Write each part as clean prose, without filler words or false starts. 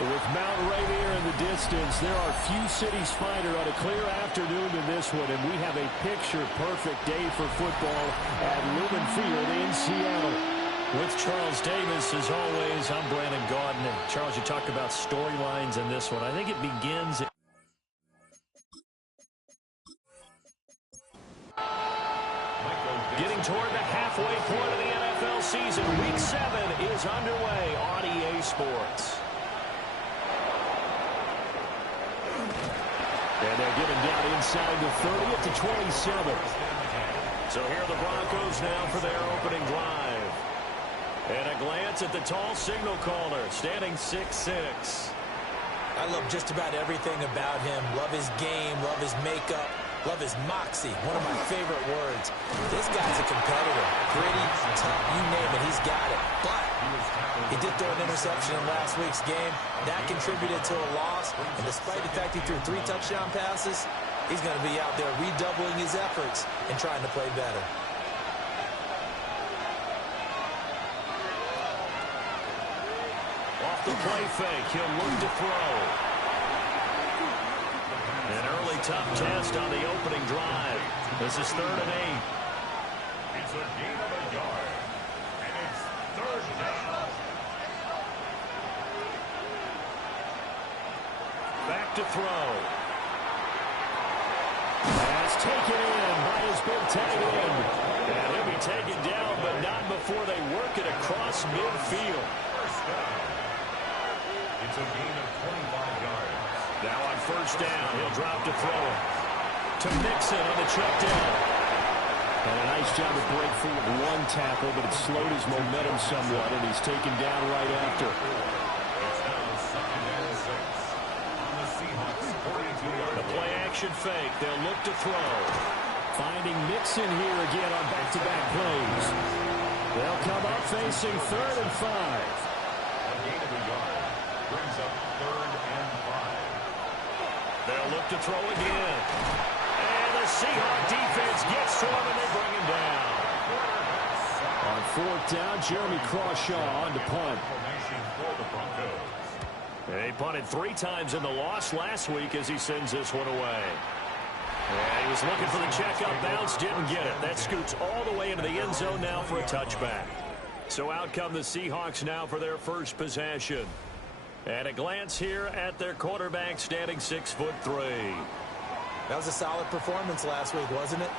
With Mount Rainier in the distance, there are few cities finer on a clear afternoon than this one, and we have a picture-perfect day for football at Lumen Field in Seattle. With Charles Davis, as always, I'm Brandon Gaudin. And Charles, you talked about storylines in this one. I think it begins... Getting toward the halfway point of the NFL season, Week 7 is underway on EA Sports. And they're getting down inside the 30 at the 27. So here are the Broncos now for their opening drive. And a glance at the tall signal caller, standing 6'6". I love just about everything about him. Love his game, love his makeup, love his moxie. One of my favorite words. This guy's a competitor. Gritty, tough, you name it, he's got it. But he did throw an interception in last week's game. That contributed to a loss. And despite the fact he threw 3 touchdown passes, he's going to be out there redoubling his efforts and trying to play better. Off the play fake, he'll look to throw. An early tough test on the opening drive. This is 3rd and 8. It's a gain of a yard, and it's 3rd down. Back to throw. That's taken in by his big tight end. And he'll be taken down, but not before they work it across midfield. First down. It's a gain of 25 yards. Now on 1st down, he'll drop to throw it. To Mixon on the check down. And a nice job to break free with 1 tackle, but it slowed his momentum somewhat, and he's taken down right after. It's now 2nd and 6 on the Seahawks 42-yard The play action fake. They'll look to throw. Finding Mixon here again on back-to-back plays. They'll come up facing 3rd and 5. A gain of a yard brings up 3rd and 5. They'll look to throw again. And the Seahawks defense gets to him, and they bring him down. On 4th down, Jeremy Crawshaw on to punt. Formation for the Broncos. He punted 3 times in the loss last week as he sends this one away. And he was looking for the check-up bounce, didn't get it. That scoots all the way into the end zone now for a touchback. So out come the Seahawks now for their first possession. And a glance here at their quarterback, standing 6'3". That was a solid performance last week, wasn't it?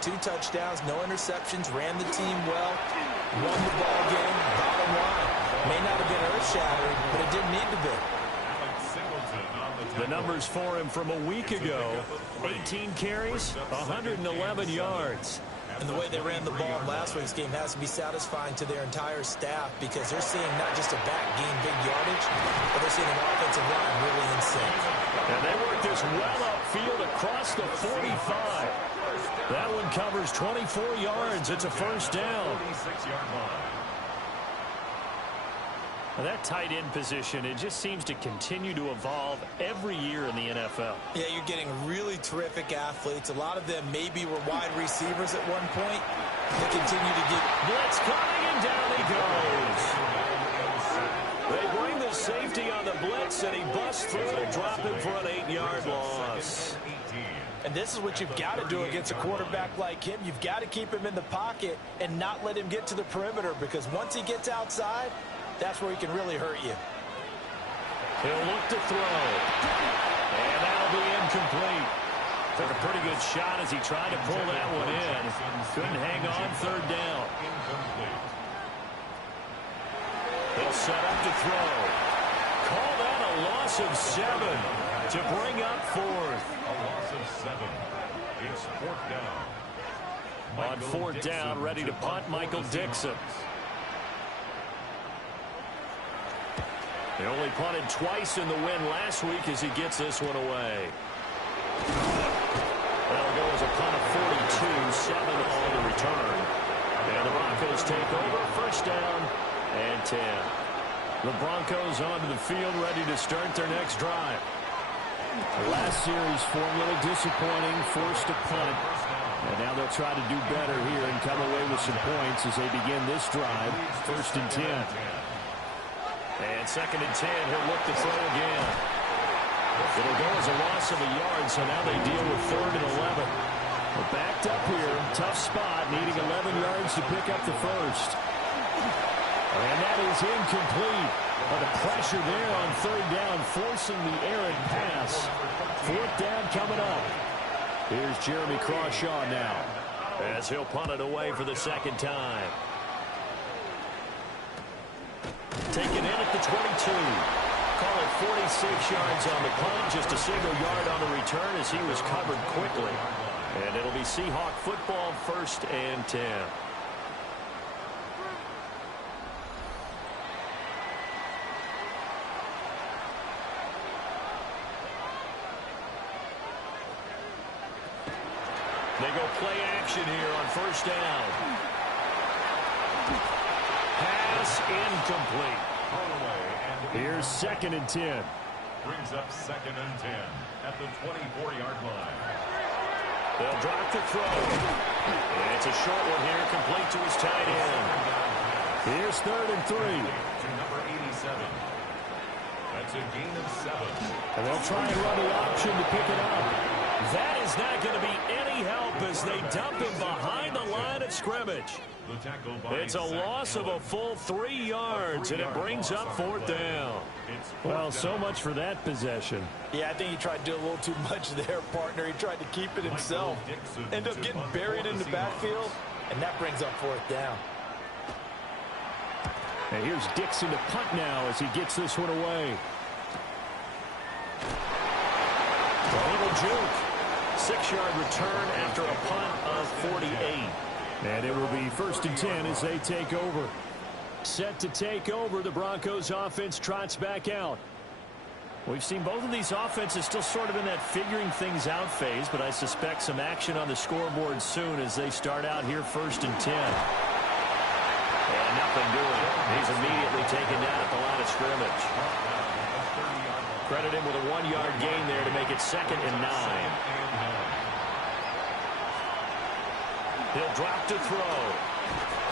2 touchdowns, no interceptions, ran the team well, won the ball game, bottom line. May not have been earth-shattering, but it didn't need to be. The numbers for him from a week ago, 18 carries, 111 yards. And the way they ran the ball in last week's game has to be satisfying to their entire staff because they're seeing not just a back gain big yardage, but they're seeing an offensive line really in sync. And they work this well upfield across the 45. That one covers 24 yards. It's a 1st down. 46-yard line. Well, that tight end position, it just seems to continue to evolve every year in the NFL. Yeah, you're getting really terrific athletes. A lot of them maybe were wide receivers at one point. They continue to get... Blitz coming, and down he goes. They bring the safety on the blitz, and he busts through to drop him for an 8-yard loss. And this is what you've got to do against a quarterback like him. You've got to keep him in the pocket and not let him get to the perimeter because once he gets outside, that's where he can really hurt you. He'll look to throw. And that'll be incomplete. Took a pretty good shot as he tried to pull that one in. Couldn't hang on 3rd down. He'll set up to throw. Call that a loss of 7 to bring up 4th. A loss of 7. It's 4th down. On 4th down, ready to punt, Michael Dixon. He only punted twice in the win last week as he gets this one away. That'll go as a punt of 42, 7 on the return. And the Broncos take over, 1st down and 10. The Broncos onto the field, ready to start their next drive. The last series for a little disappointing, forced to punt. And now they'll try to do better here and come away with some points as they begin this drive, 1st and 10. And 2nd and 10, he'll look to throw again. It'll go as a loss of a yard, so now they deal with 3rd and 11. We're backed up here, tough spot, needing 11 yards to pick up the first. And that is incomplete. But the pressure there on 3rd down, forcing the errant pass. 4th down coming up. Here's Jeremy Crawshaw now, as he'll punt it away for the 2nd time. Taken in at the 22. Call it 46 yards on the punt, just a single yard on the return as he was covered quickly. And it'll be Seahawk football, 1st and 10. They go play action here on 1st down. Pass incomplete. Here's 2nd and 10. Brings up 2nd and 10 at the 24-yard line. They'll drop the throw. And it's a short one here, complete to his tight end. Here's 3rd and 3. To number 87. That's a gain of 7. And they'll try and run the option to pick it up. That is not going to be any help as they dump him behind the line of scrimmage. It's a loss of a full 3 yards, and it brings up 4th down. Well, so much for that possession. Yeah, I think he tried to do a little too much there, partner. He tried to keep it himself. End up getting buried in the backfield, and that brings up 4th down. And here's Dixon to punt now as he gets this one away. A little juke. 6-yard return after a punt of 48. And it will be 1st and 10 as they take over. Set to take over, the Broncos offense trots back out. We've seen both of these offenses still sort of in that figuring things out phase, but I suspect some action on the scoreboard soon as they start out here 1st and 10. And nothing doing. He's immediately taken down at the line of scrimmage. Credit him with a 1-yard gain there to make it 2nd and 9. He'll drop to throw.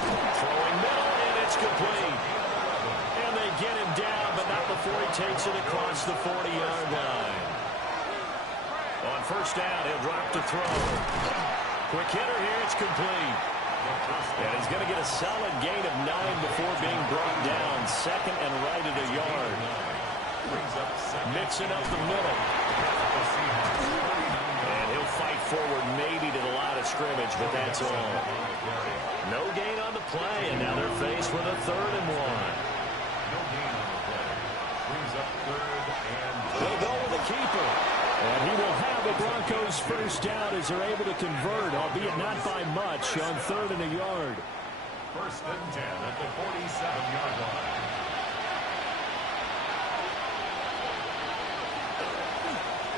Throwing middle, and it's complete. And they get him down, but not before he takes it across the 40-yard line. On 1st down, he'll drop to throw. Quick hitter here, it's complete. And he's going to get a solid gain of 9 before being brought down. 2nd and right at a yard. Mixing up the middle. And he'll fight forward maybe to the line of scrimmage, but that's all. No gain on the play, and now they're faced with a 3rd and 1. No gain on the play. Brings up 3rd and 2. They'll go with the keeper. And he will have the Broncos 1st down as they're able to convert, albeit not by much, on 3rd and a yard. 1st and 10 at the 47-yard line.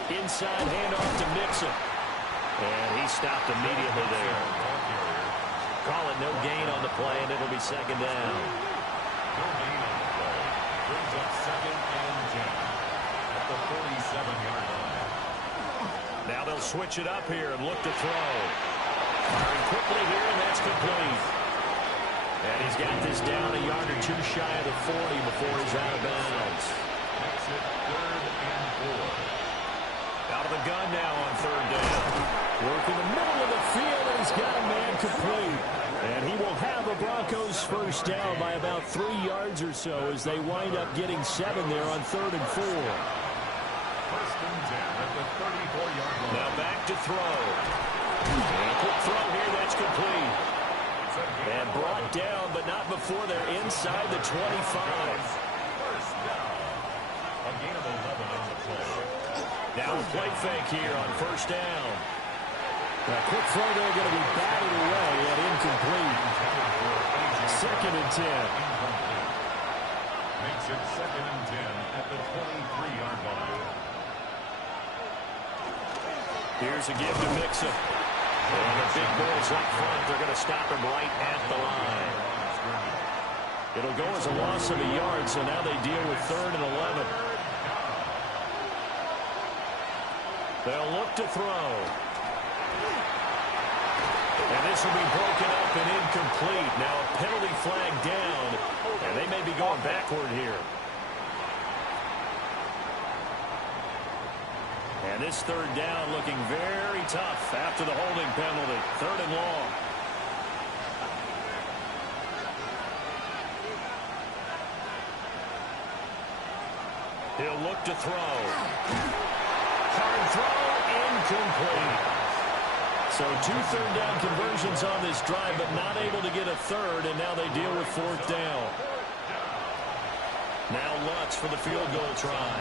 Inside handoff to Mixon. And he stopped immediately there. Call it no gain on the play, and it'll be 2nd down. No gain on the play. Brings up 2nd and 10 at the 47-yard line. Now they'll switch it up here and look to throw. Firing quickly here, and that's complete. And he's got this down a yard or 2 shy of the 40 before he's out of bounds. Makes it 3rd and 4. Out of the gun now on 3rd down. Working the middle of the field, and he's got a man complete. And he will have the Broncos 1st down by about 3 yards or so as they wind up getting 7 there on 3rd and 4. 1st and 10 at the 34-yard line. Now back to throw. And a quick throw here, that's complete. And brought down, but not before they're inside the 25. 1st down. A gain of 11 on the play. Now a play fake here on 1st down. A quick throw there going to be batted away and incomplete. 2nd and 10. Makes it 2nd and 10 at the 23-yard line. Here's a give to Mixon. And the big boys up front, they're going to stop him right at the line. It'll go as a loss of a yard, so now they deal with 3rd and 11. They'll look to throw. And this will be broken up and incomplete. Now a penalty flag down, and they may be going backward here. And this third down looking very tough after the holding penalty. 3rd and long. He'll look to throw. Hard throw, incomplete. So 2 third-down conversions on this drive, but not able to get a third, and now they deal with 4th down. Now Lutz for the field goal try.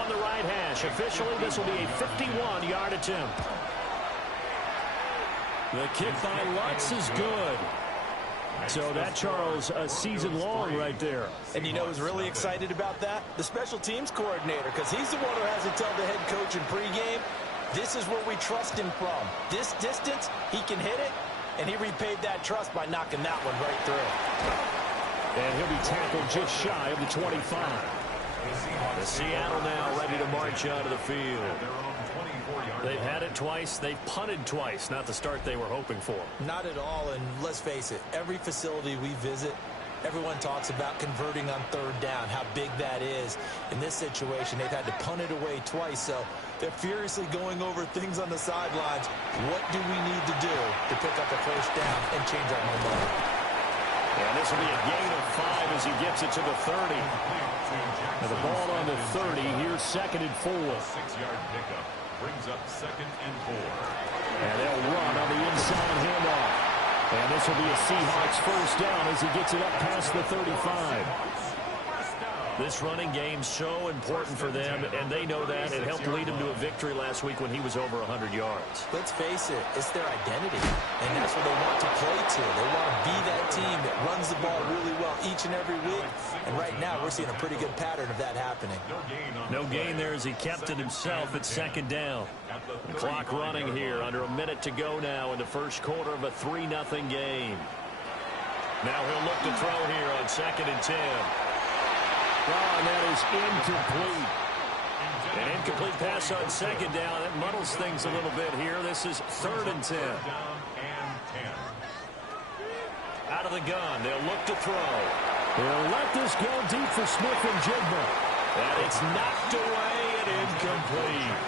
On the right hash, officially this will be a 51-yard attempt. The kick by Lutz is good. So that, Charles, a season long right there. And you know who's really excited about that? The special teams coordinator, because he's the one who has to tell the head coach in pregame, this is where we trust him from. This distance, he can hit it, and he repaid that trust by knocking that one right through. And he'll be tackled just shy of the 25. The Seattle now ready to march out of the field. They've had it twice. They've punted twice. Not the start they were hoping for. Not at all, and let's face it, every facility we visit, everyone talks about converting on 3rd down, how big that is. In this situation, they've had to punt it away twice, so they're furiously going over things on the sidelines. What do we need to do to pick up a 1st down and change our momentum? And this will be a gain of 5 as he gets it to the 30. And the ball on the 30, here's 2nd and 4. 6-yard pickup brings up 2nd and 4. And they'll run on the inside handoff. And this will be a Seahawks 1st down as he gets it up past the 35. This running game's so important for them, and they know that. It helped lead him to a victory last week when he was over 100 yards. Let's face it, it's their identity, and that's what they want to play to. They want to be that team that runs the ball really well each and every week, and right now we're seeing a pretty good pattern of that happening. No gain there as he kept it himself at 2nd down. The clock running here, under a minute to go now in the first quarter of a 3-0 game. Now he'll look to throw here on 2nd and 10. Oh, and that is incomplete. An incomplete pass on 2nd down. That muddles things a little bit here. This is 3rd and 10. Out of the gun. They'll look to throw. They'll let this go deep for Smith and Jigba. And it's knocked away and incomplete.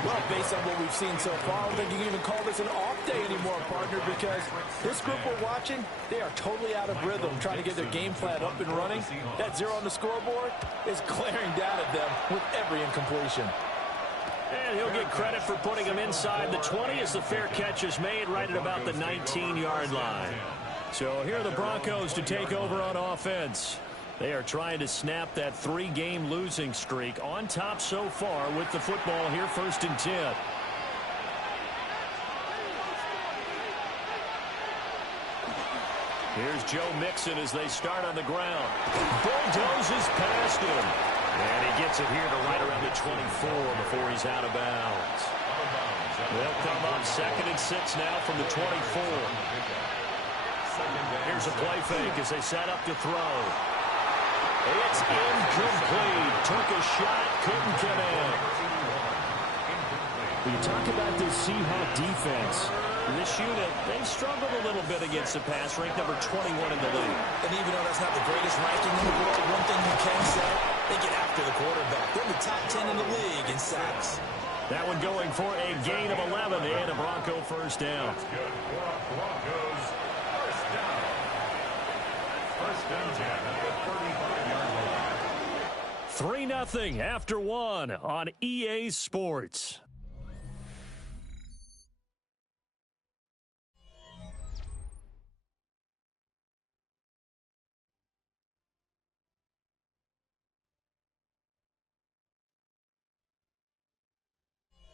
Well, based on what we've seen so far, I don't think you can even call this an off day anymore, partner, because this group we're watching, they are totally out of rhythm, trying to get their game plan up and running. That 0 on the scoreboard is glaring down at them with every incompletion. And he'll get credit for putting him inside the 20 as the fair catch is made right at about the 19-yard line. So here are the Broncos to take over on offense. They are trying to snap that 3-game losing streak, on top so far with the football here, 1st and 10. Here's Joe Mixon as they start on the ground. Bulldozes past him. And he gets it here to right around the 24 before he's out of bounds. They'll come up 2nd and 6 now from the 24. Here's a play fake as they set up to throw. It's incomplete. Took a shot, couldn't connect. When you talk about this Seahawk defense, this unit, they struggled a little bit against the pass, ranked number 21 in the league. And even though that's not the greatest ranking in the world, one thing you can say, they get after the quarterback. They're in the top 10 in the league in sacks. That one going for a gain of 11 and a Bronco 1st down. Broncos 1st down. 1st and 10 at the 35-yard line. 3-0 after 1 on EA Sports.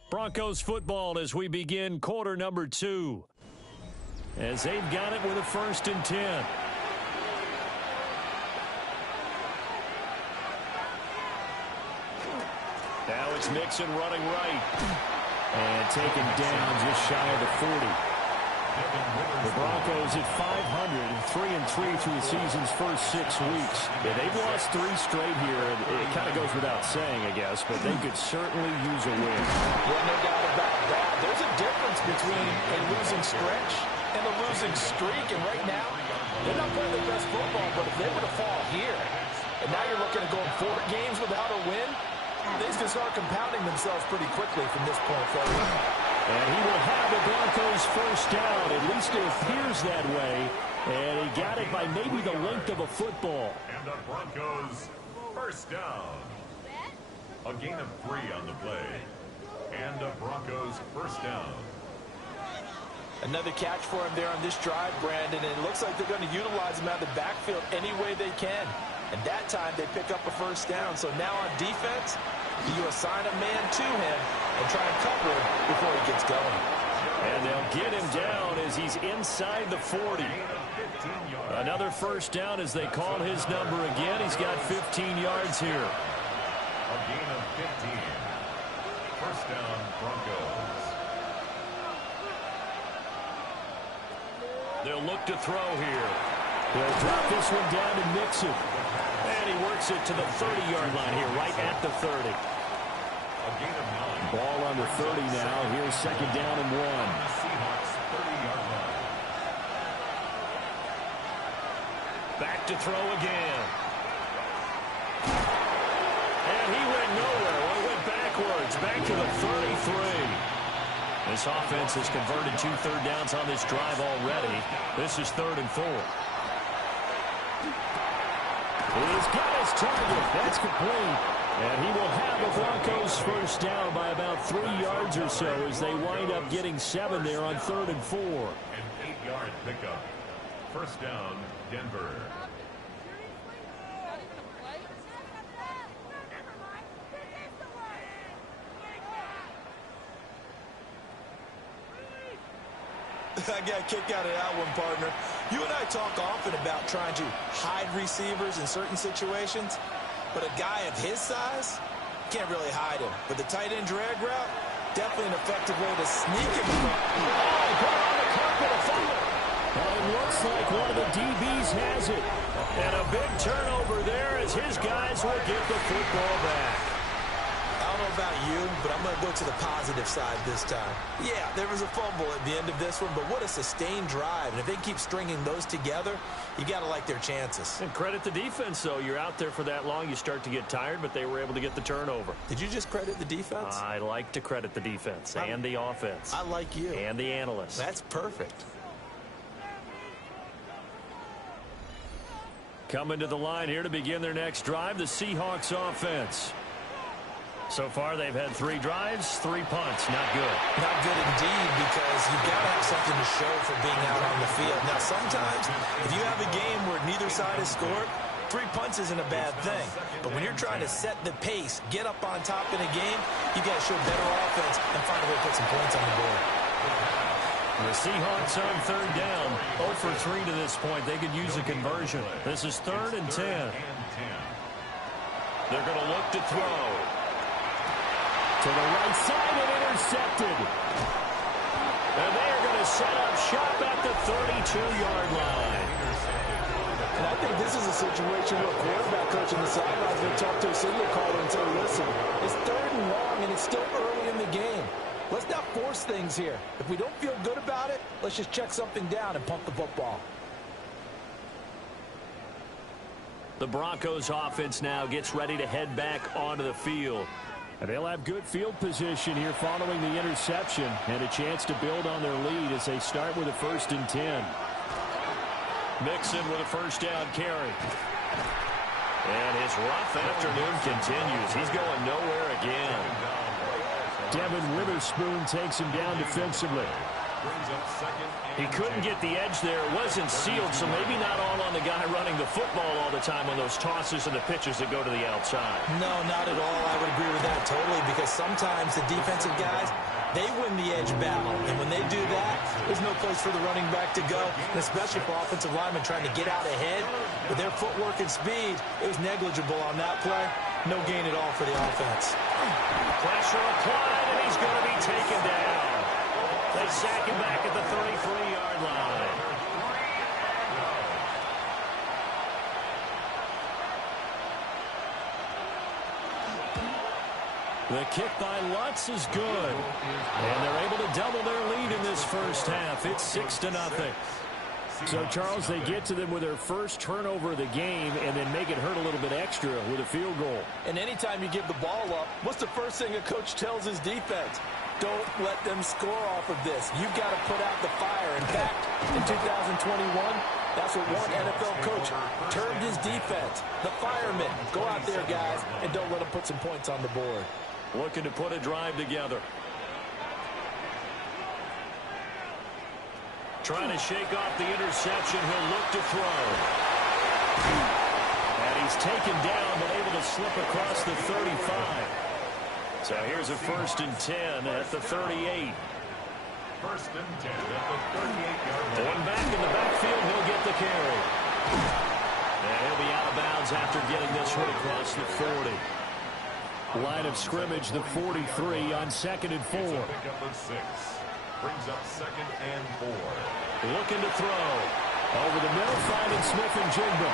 Broncos football as we begin quarter number 2. As they've got it with a 1st and 10. Now it's Mixon running right. And taken down just shy of the 40. The Broncos at 500, 3-3 through the season's first 6 weeks. Yeah, they've lost 3 straight here. It kind of goes without saying, I guess, but they could certainly use a win. Yeah, no doubt about that. There's a difference between a losing stretch and a losing streak, and right now, they're not playing their best football, but if they were to fall here, and now you're looking at going 4 games without a win, Things can start compounding themselves pretty quickly from this point forward. And he will have the Broncos first down. At least it appears that way. And he got it by maybe the length of a football. And the Broncos first down. A gain of 3 on the play. And the Broncos first down. Another catch for him there on this drive, Brandon, and it looks like they're going to utilize him out of the backfield any way they can. And that time they pick up a first down. So now on defense, you assign a man to him and try and cover him before he gets going. And they'll get him down as he's inside the 40. Another first down as they call his number again. He's got 15 yards here. A gain of 15. First down, Broncos. They'll look to throw here. They'll drop this one down to Mixon. And he works it to the 30-yard line here, right at the 30. A gain of 9. Ball on the 30 now. Here's second down and 1. The Seahawks 30-yard line. Back to throw again. And he went nowhere. Well, he went backwards. Back to the 33. This offense has converted 2 third downs on this drive already. This is 3rd and 4. He's got his target. That's complete. And he will have the Broncos first down by about 3 yards or so as they wind up getting 7 there on 3rd and 4. An 8-yard pickup. First down, Denver. I got a kick out of that one, partner. You and I talk often about trying to hide receivers in certain situations, but a guy of his size can't really hide him. But the tight end drag route, definitely an effective way to sneak him. Oh, put on the carpet, a fumble. And it looks like one of the DBs has it. And a big turnover there as his guys will get the football back. I don't know about you, but I'm going to go to the positive side this time. Yeah, there was a fumble at the end of this one, but what a sustained drive. And if they keep stringing those together, you got to like their chances. And credit the defense, though. You're out there for that long, you start to get tired, but they were able to get the turnover. Did you just credit the defense? I like to credit the defense and the offense. I like you. And the analysts. That's perfect. Coming to the line here to begin their next drive, the Seahawks offense. So far, they've had 3 drives, 3 punts. Not good. Not good indeed, because you've got to have something to show for being out on the field. Now, sometimes, if you have a game where neither side has scored, 3 punts isn't a bad thing. But when you're trying to set the pace, get up on top in a game, you got to show better offense and find a way to put some points on the board. The Seahawks on 3rd down. 0 for 3 to this point. They could use a conversion. This is 3rd and 10. They're going to look to throw. To the right side and intercepted. And they are going to set up shop at the 32-yard line. And I think this is a situation where a quarterback coach on the sidelines will talk to a signal caller and say, listen, it's 3rd and long and it's still early in the game. Let's not force things here. If we don't feel good about it, let's just check something down and pump the football. The Broncos offense now gets ready to head back onto the field. And they'll have good field position here following the interception and a chance to build on their lead as they start with a 1st and 10. Mixon with a first down carry. And his rough afternoon continues. He's going nowhere again. Devin Witherspoon takes him down defensively. He couldn't get the edge there. It wasn't sealed, so maybe not all on the guy running the football all the time on those tosses and the pitches that go to the outside. No, not at all. I would agree with that totally, because sometimes the defensive guys, they win the edge battle. And when they do that, there's no place for the running back to go, and especially for offensive linemen trying to get out ahead. With their footwork and speed, it was negligible on that play. No gain at all for the offense. Pressure applied, and he's going to be taken down. They sack him back at the 33-yard line. The kick by Lutz is good. And they're able to double their lead in this first half. It's 6-0. So, Charles, they get to them with their first turnover of the game and then make it hurt a little bit extra with a field goal. And anytime you give the ball up, what's the first thing a coach tells his defense? Don't let them score off of this. You've got to put out the fire. In fact, in 2021, that's what one NFL coach termed his defense. The firemen. Go out there, guys, and don't let them put some points on the board. Looking to put a drive together. Trying to shake off the interception. He'll look to throw. And he's taken down, but able to slip across the 35. So here's a 1st and 10 at the 38. 1st and 10 at the 38-yard line. One back in the backfield, he'll get the carry. And he'll be out of bounds after getting this one across the 40. Line of scrimmage, the 43 on 2nd and 4. It's a pickup of 6. Brings up 2nd and 4. Looking to throw. Over the middle, finding Smith-Njigba.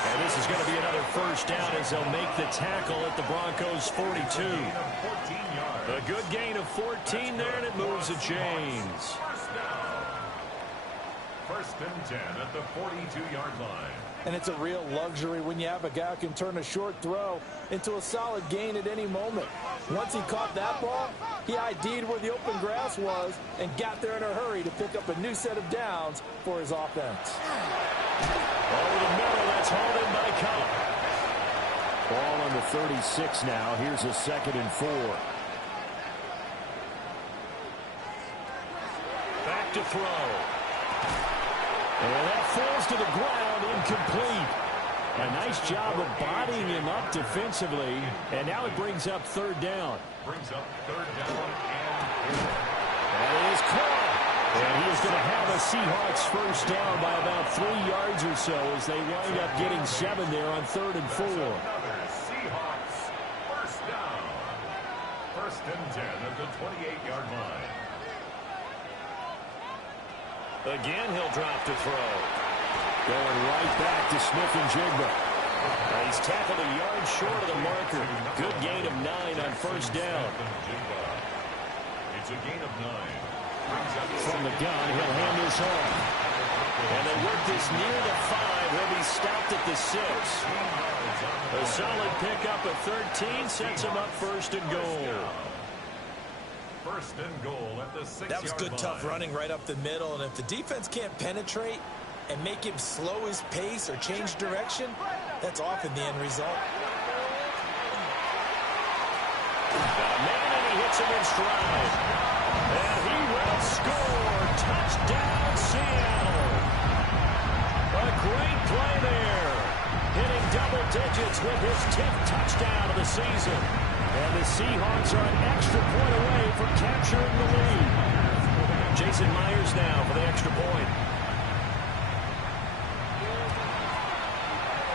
And this is going to be another 1st down as they'll make the tackle at the Broncos' 42. A good gain of 14 there, and it moves the chains. 1st and 10 at the 42-yard line. And it's a real luxury when you have a guy who can turn a short throw into a solid gain at any moment. Once he caught that ball, he ID'd where the open grass was and got there in a hurry to pick up a new set of downs for his offense. Over the middle, that's hauled in by Cup. Ball on the 36 now. Here's a 2nd and 4. Back to throw. And that falls to the ground, incomplete. A nice job of bodying him up defensively, and now it brings up 3rd down. Brings up 3rd down and 4. And it is caught. And he is going to have a Seahawks 1st down by about 3 yards or so as they wind up getting 7 there on 3rd and 4. Another Seahawks 1st down. 1st and 10 at the 28-yard line. Again, he'll drop to throw. Going right back to Smith-Njigba. He's tackled a yard short of the marker. Good gain of 9 on 1st down. It's a gain of 9. From the gun, he'll hand this off. And they work this near the 5. He'll be stopped at the 6. A solid pickup at 13 sets him up 1st and goal. 1st and goal at the 6-yard line. That was good, tough running right up the middle. And if the defense can't penetrate and make him slow his pace or change direction, that's often the end result. Got a man, and he hits him in stride. And he will score. Touchdown, Ccsl. A great play there. Hitting double digits with his 10th touchdown of the season. And the Seahawks are an extra point away from capturing the lead. Jason Myers now for the extra point.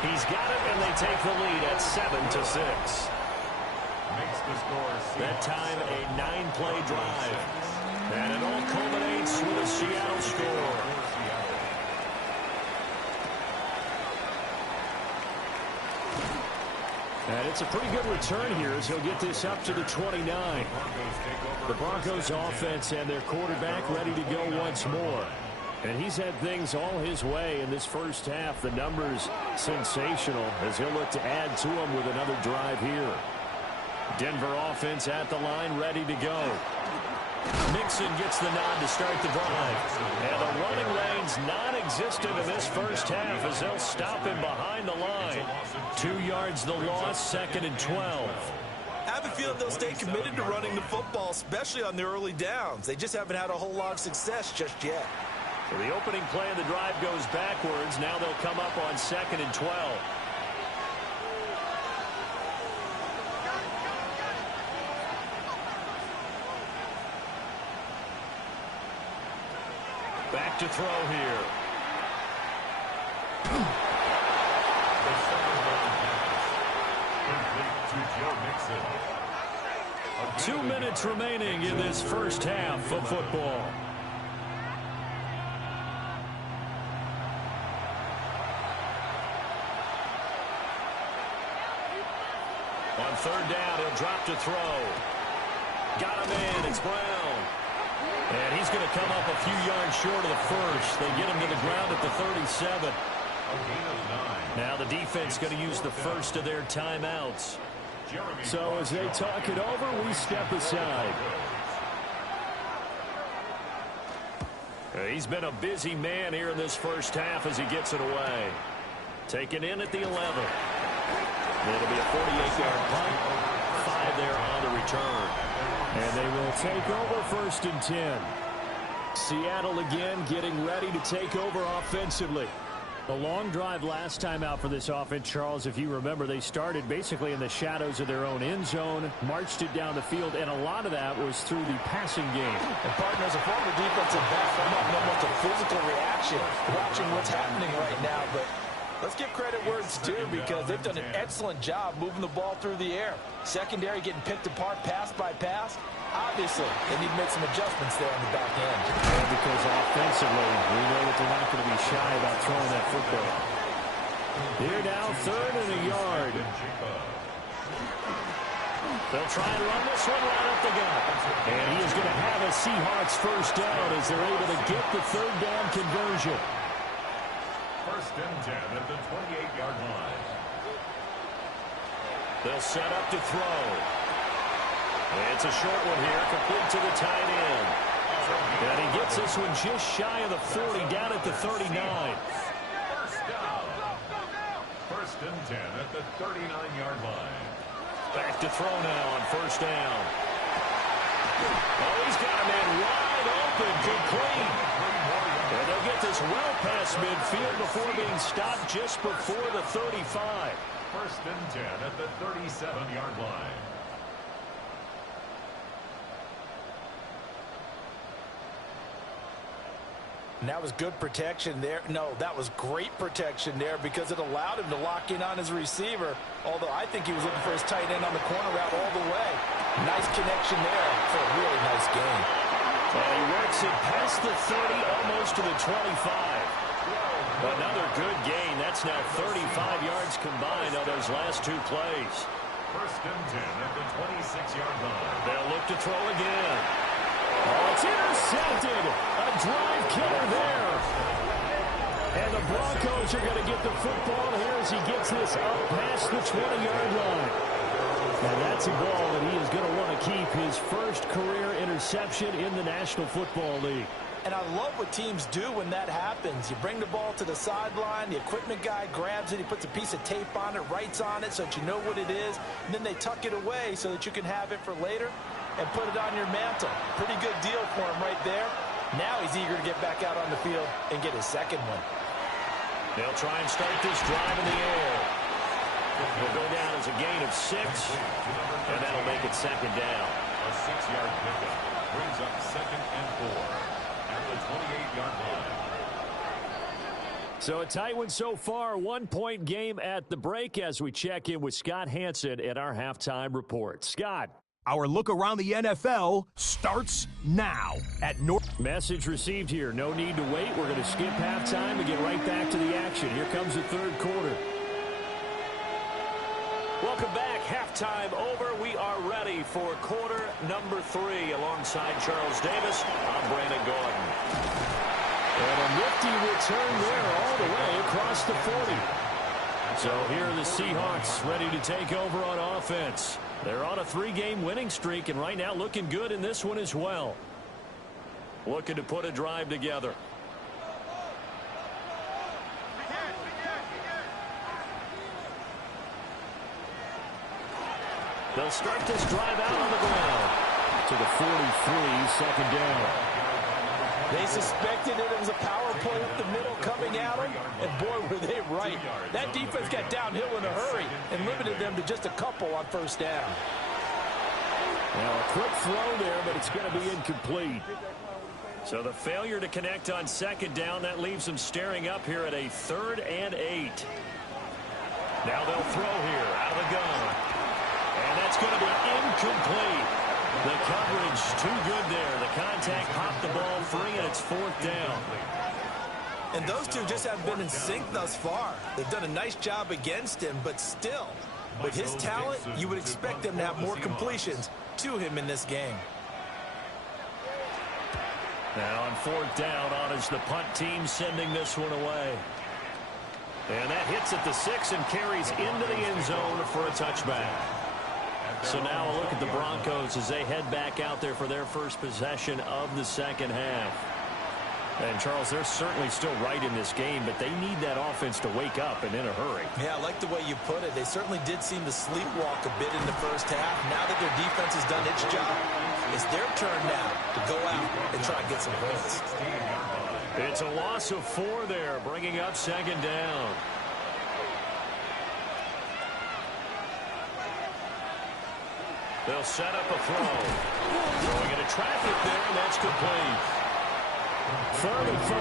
He's got it, and they take the lead at 7-6. Makes the score. That time a 9-play drive. And it all culminates with a Seattle score. And it's a pretty good return here as he'll get this up to the 29. The Broncos offense and their quarterback ready to go once more. And he's had things all his way in this 1st half. The numbers sensational as he'll look to add to them with another drive here. Denver offense at the line, ready to go. Mixon gets the nod to start the drive. And the running lane's non-existent in this 1st half as they'll stop him behind the line. 2 yards the loss, 2nd and 12. I have a feeling they'll stay committed to running the football, especially on the early downs. They just haven't had a whole lot of success just yet. So the opening play of the drive goes backwards. Now they'll come up on 2nd and 12. Back to throw here. 2 minutes remaining in this 1st half of football. On 3rd down, he'll drop to throw. Got him in. It's Brown. And he's going to come up a few yards short of the first. They get him to the ground at the 37. Now the defense going to use the first of their timeouts. So as they talk it over, we step aside. He's been a busy man here in this first half as he gets it away. Taken in at the 11. It'll be a 48-yard punt. 5 there on the return. And they will take over first and 10. Seattle again getting ready to take over offensively. A long drive last time out for this offense, Charles. If you remember, they started basically in the shadows of their own end zone, marched it down the field, and a lot of that was through the passing game. And partner, as a former defensive back, I'm having almost a physical reaction watching what's happening right now. But let's give credit where it's due because they've done an excellent job moving the ball through the air. Secondary getting picked apart pass by pass. Obviously, they need to make some adjustments there on the back end. And because offensively, we know that they're not going to be shy about throwing that football. Here now, 3rd and a yard. They'll try and run this one right up the gut. And he is going to have a Seahawks first down as they're able to get the 3rd down conversion. First and 10 at the 28-yard line. They'll set up to throw. It's a short one here, complete to the tight end. And he gets this one just shy of the 40, down at the 39. First down. First and 10 at the 39-yard line. Back to throw now on first down. Oh, he's got a man wide open, complete. And they'll get this well past midfield before being stopped just before the 35. First and 10 at the 37-yard line. And that was good protection there. No, that was great protection there because it allowed him to lock in on his receiver, although I think he was looking for his tight end on the corner route all the way. Nice connection there for a really nice gain. And he works it past the 30, almost to the 25. Another good gain. That's now 35 yards combined on those last 2 plays. First and 10 at the 26-yard line. They'll look to throw again. Oh, it's intercepted. A drive killer there. And the Broncos are going to get the football here as he gets this up past the 20-yard line. And that's a ball that he is going to want to keep his first career interception in the National Football League. And I love what teams do when that happens. You bring the ball to the sideline, the equipment guy grabs it, he puts a piece of tape on it, writes on it so that you know what it is, and then they tuck it away so that you can have it for later and put it on your mantle. Pretty good deal for him right there. Now he's eager to get back out on the field and get his second one. They'll try and start this drive in the air. Will go down as a gain of 6, and that'll make it second down. A 6-yard pickup brings up 2nd and 4 at the 28-yard line. So a tight one so far, 1-point game at the break as we check in with Scott Hanson at our halftime report. Scott. Our look around the NFL starts now at North. Message received here. No need to wait. We're going to skip halftime and get right back to the action. Here comes the 3rd quarter. Welcome back. Halftime over. We are ready for quarter number 3. Alongside Charles Davis, I'm Brandon Gordon. And a nifty return there all the way across the 40. So here are the Seahawks ready to take over on offense. They're on a 3-game winning streak, and right now looking good in this one as well. Looking to put a drive together. They'll start this drive out on the ground. To the 43, second down. They suspected it was a power play up the middle coming at them, and boy, were they right. That defense got downhill in a hurry and limited them to just a couple on first down. Now a quick throw there, but it's going to be incomplete. So the failure to connect on second down, that leaves them staring up here at a 3rd and 8. Now they'll throw here out of the gun. And that's going to be incomplete. The coverage too good there. The contact popped the ball free, and it's 4th down. And those two just haven't been in sync thus far. They've done a nice job against him, but still, with his talent, you would expect them to have more completions to him in this game. Now on fourth down, on is the punt team sending this one away. And that hits at the 6 and carries into the end zone for a touchback. So now a look at the Broncos as they head back out there for their first possession of the second half. And, Charles, they're certainly still right in this game, but they need that offense to wake up and in a hurry. Yeah, I like the way you put it. They certainly did seem to sleepwalk a bit in the first half. Now that their defense has done its job, it's their turn now to go out and try and get some points. It's a loss of 4 there, bringing up second down. They'll set up a throw. Throwing into traffic there, and that's complete. 3rd and 5. A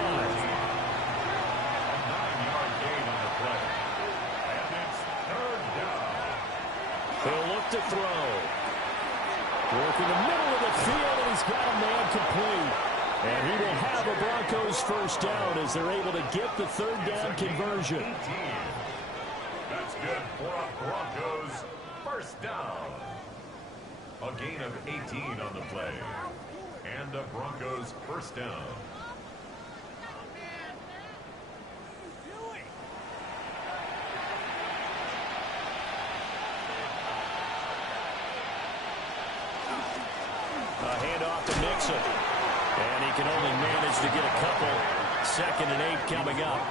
9-yard gain on the play. And it's 3rd down. He'll look to throw. Working the middle of the field, and he's got a man complete. And he will have a Broncos first down as they're able to get the 3rd down conversion. 18. That's good for a Broncos first down. A gain of 18 on the play. And a Broncos first down. A handoff to Ccsl. And he can only manage to get a couple. 2nd and 8 coming up.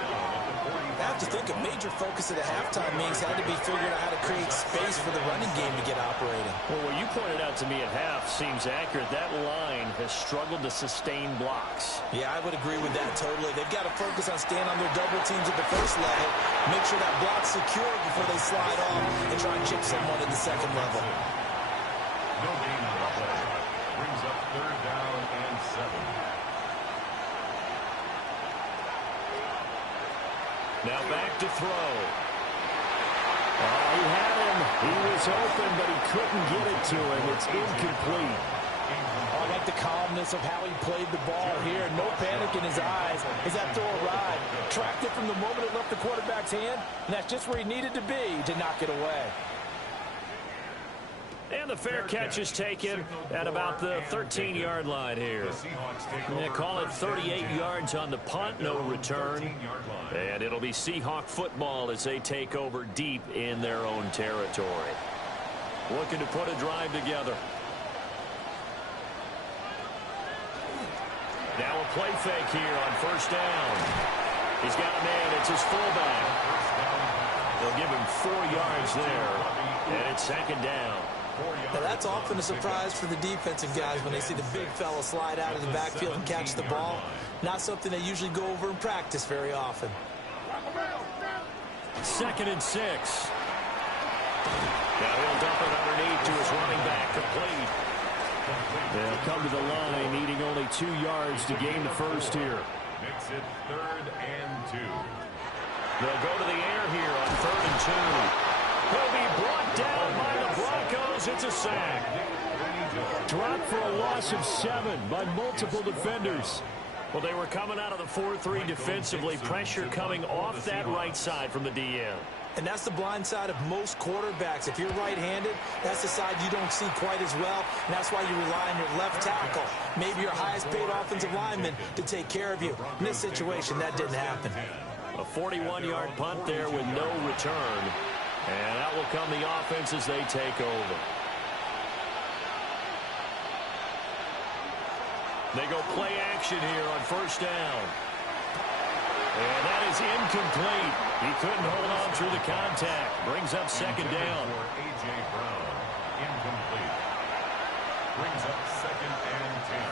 I have to think a major focus of the halftime meetings had to be figuring out how to create space for the running game to get operating. Well, what you pointed out to me at half seems accurate. That line has struggled to sustain blocks. Yeah, I would agree with that totally. They've got to focus on staying on their double teams at the first level, make sure that block's secure before they slide off and try and chip someone at the second level. No gain on the play. Brings up 3rd down and 7. Now back to throw. Oh, he had him. He was open, but he couldn't get it to him. It's incomplete. I like the calmness of how he played the ball here. No panic in his eyes as that throw arrived. Tracked it from the moment it left the quarterback's hand, and that's just where he needed to be to knock it away. And the fair catch is taken at about the 13-yard line here. They call it 38 yards on the punt, no return. And it'll be Seahawk football as they take over deep in their own territory. Looking to put a drive together. Now a play fake here on first down. He's got a man. It's his fullback. They'll give him 4 yards there. And it's 2nd down. Now that's often a surprise for the defensive guys when they see the big fella slide out of the backfield and catch the ball. Not something they usually go over in practice very often. 2nd and 6. Now he'll dump it underneath to his running back, complete. They'll come to the line, needing only 2 yards to gain the first here. Makes it 3rd and 2. They'll go to the air here on 3rd and 2. He'll be brought down by the Broncos. It's a sack. Dropped for a loss of 7 by multiple defenders. Well, they were coming out of the 4-3 defensively. Pressure coming off that right side from the DN. And that's the blind side of most quarterbacks. If you're right-handed, that's the side you don't see quite as well. And that's why you rely on your left tackle, maybe your highest-paid offensive lineman, to take care of you. In this situation, that didn't happen. A 41-yard punt there with no return. And out will come the offense as they take over. They go play action here on first down. And that is incomplete. He couldn't hold on through the contact. Brings up 2nd down. For A.J. Brown, incomplete. Brings up 2nd and 10.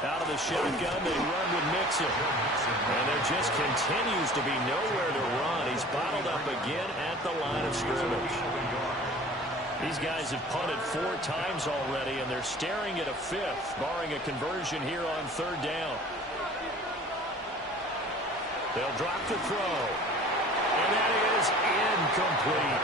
Out of the shotgun, they run with Ccsl. And there just continues to be nowhere to run. He's bottled up again at the line of scrimmage. These guys have punted 4 times already, and they're staring at a 5th, barring a conversion here on 3rd down. They'll drop the throw. And that is incomplete.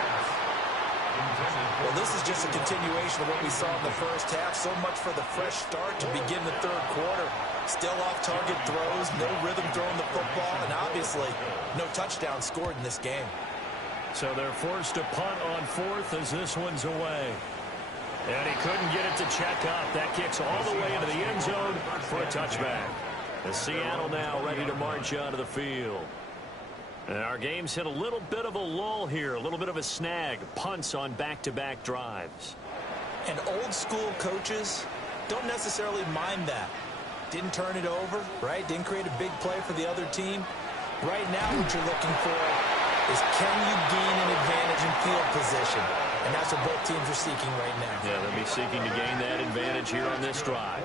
Well, this is just a continuation of what we saw in the first half. So much for the fresh start to begin the 3rd quarter. Still off-target throws, no rhythm throwing the football, and obviously no touchdown scored in this game. So they're forced to punt on 4th as this one's away. And he couldn't get it to check up. That kicks all the way into the end zone for a touchback. And Seattle now ready to march onto the field. And our game's hit a little bit of a lull here, a little bit of a snag. Punts on back-to-back drives. And old-school coaches don't necessarily mind that. Didn't turn it over, right? Didn't create a big play for the other team. Right now what you're looking for is can you gain an advantage in field position? And that's what both teams are seeking right now. Yeah, they'll be seeking to gain that advantage here on this drive.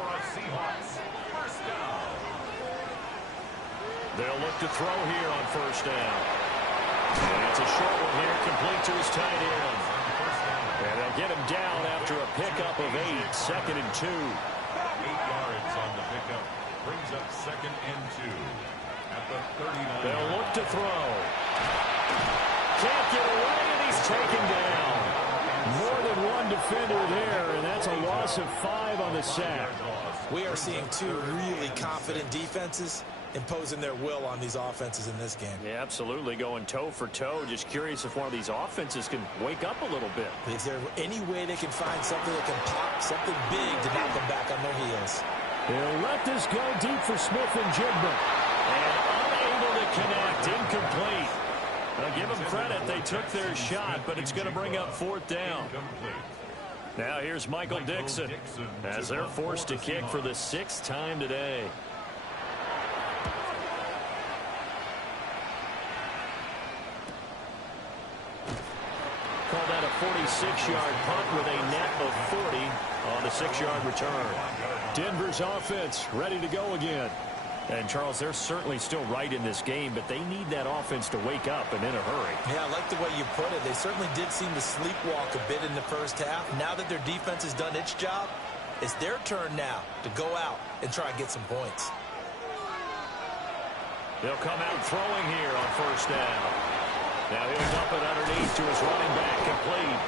They'll look to throw here on first down. And it's a short one here, complete to his tight end. And they'll get him down after a pickup of 8, 2nd and 2. 8 yards on the pickup. Brings up 2nd and 2 at the 39. They'll look to throw. Can't get away, and he's taken down. More than one defender there, and that's a loss of 5 on the sack. We are seeing two really confident defenses imposing their will on these offenses in this game. Yeah, absolutely, going toe for toe. Just curious if one of these offenses can wake up a little bit. Is there any way they can find something that can pop, something big to knock them back on their heels? They'll let this go deep for Smith and Jigba. And unable to connect, incomplete. Now give them credit, they took their shot, but it's going to bring up 4th down. Now here's Michael Dixon as they're forced to kick for the 6th time today. Call that a 46-yard punt with a net of 40 on the 6-yard return. Denver's offense ready to go again. And, Charles, they're certainly still right in this game, but they need that offense to wake up and in a hurry. Yeah, I like the way you put it. They certainly did seem to sleepwalk a bit in the first half. Now that their defense has done its job, it's their turn now to go out and try and get some points. They'll come out throwing here on first down. Now he'll dump it underneath to his running back, complete.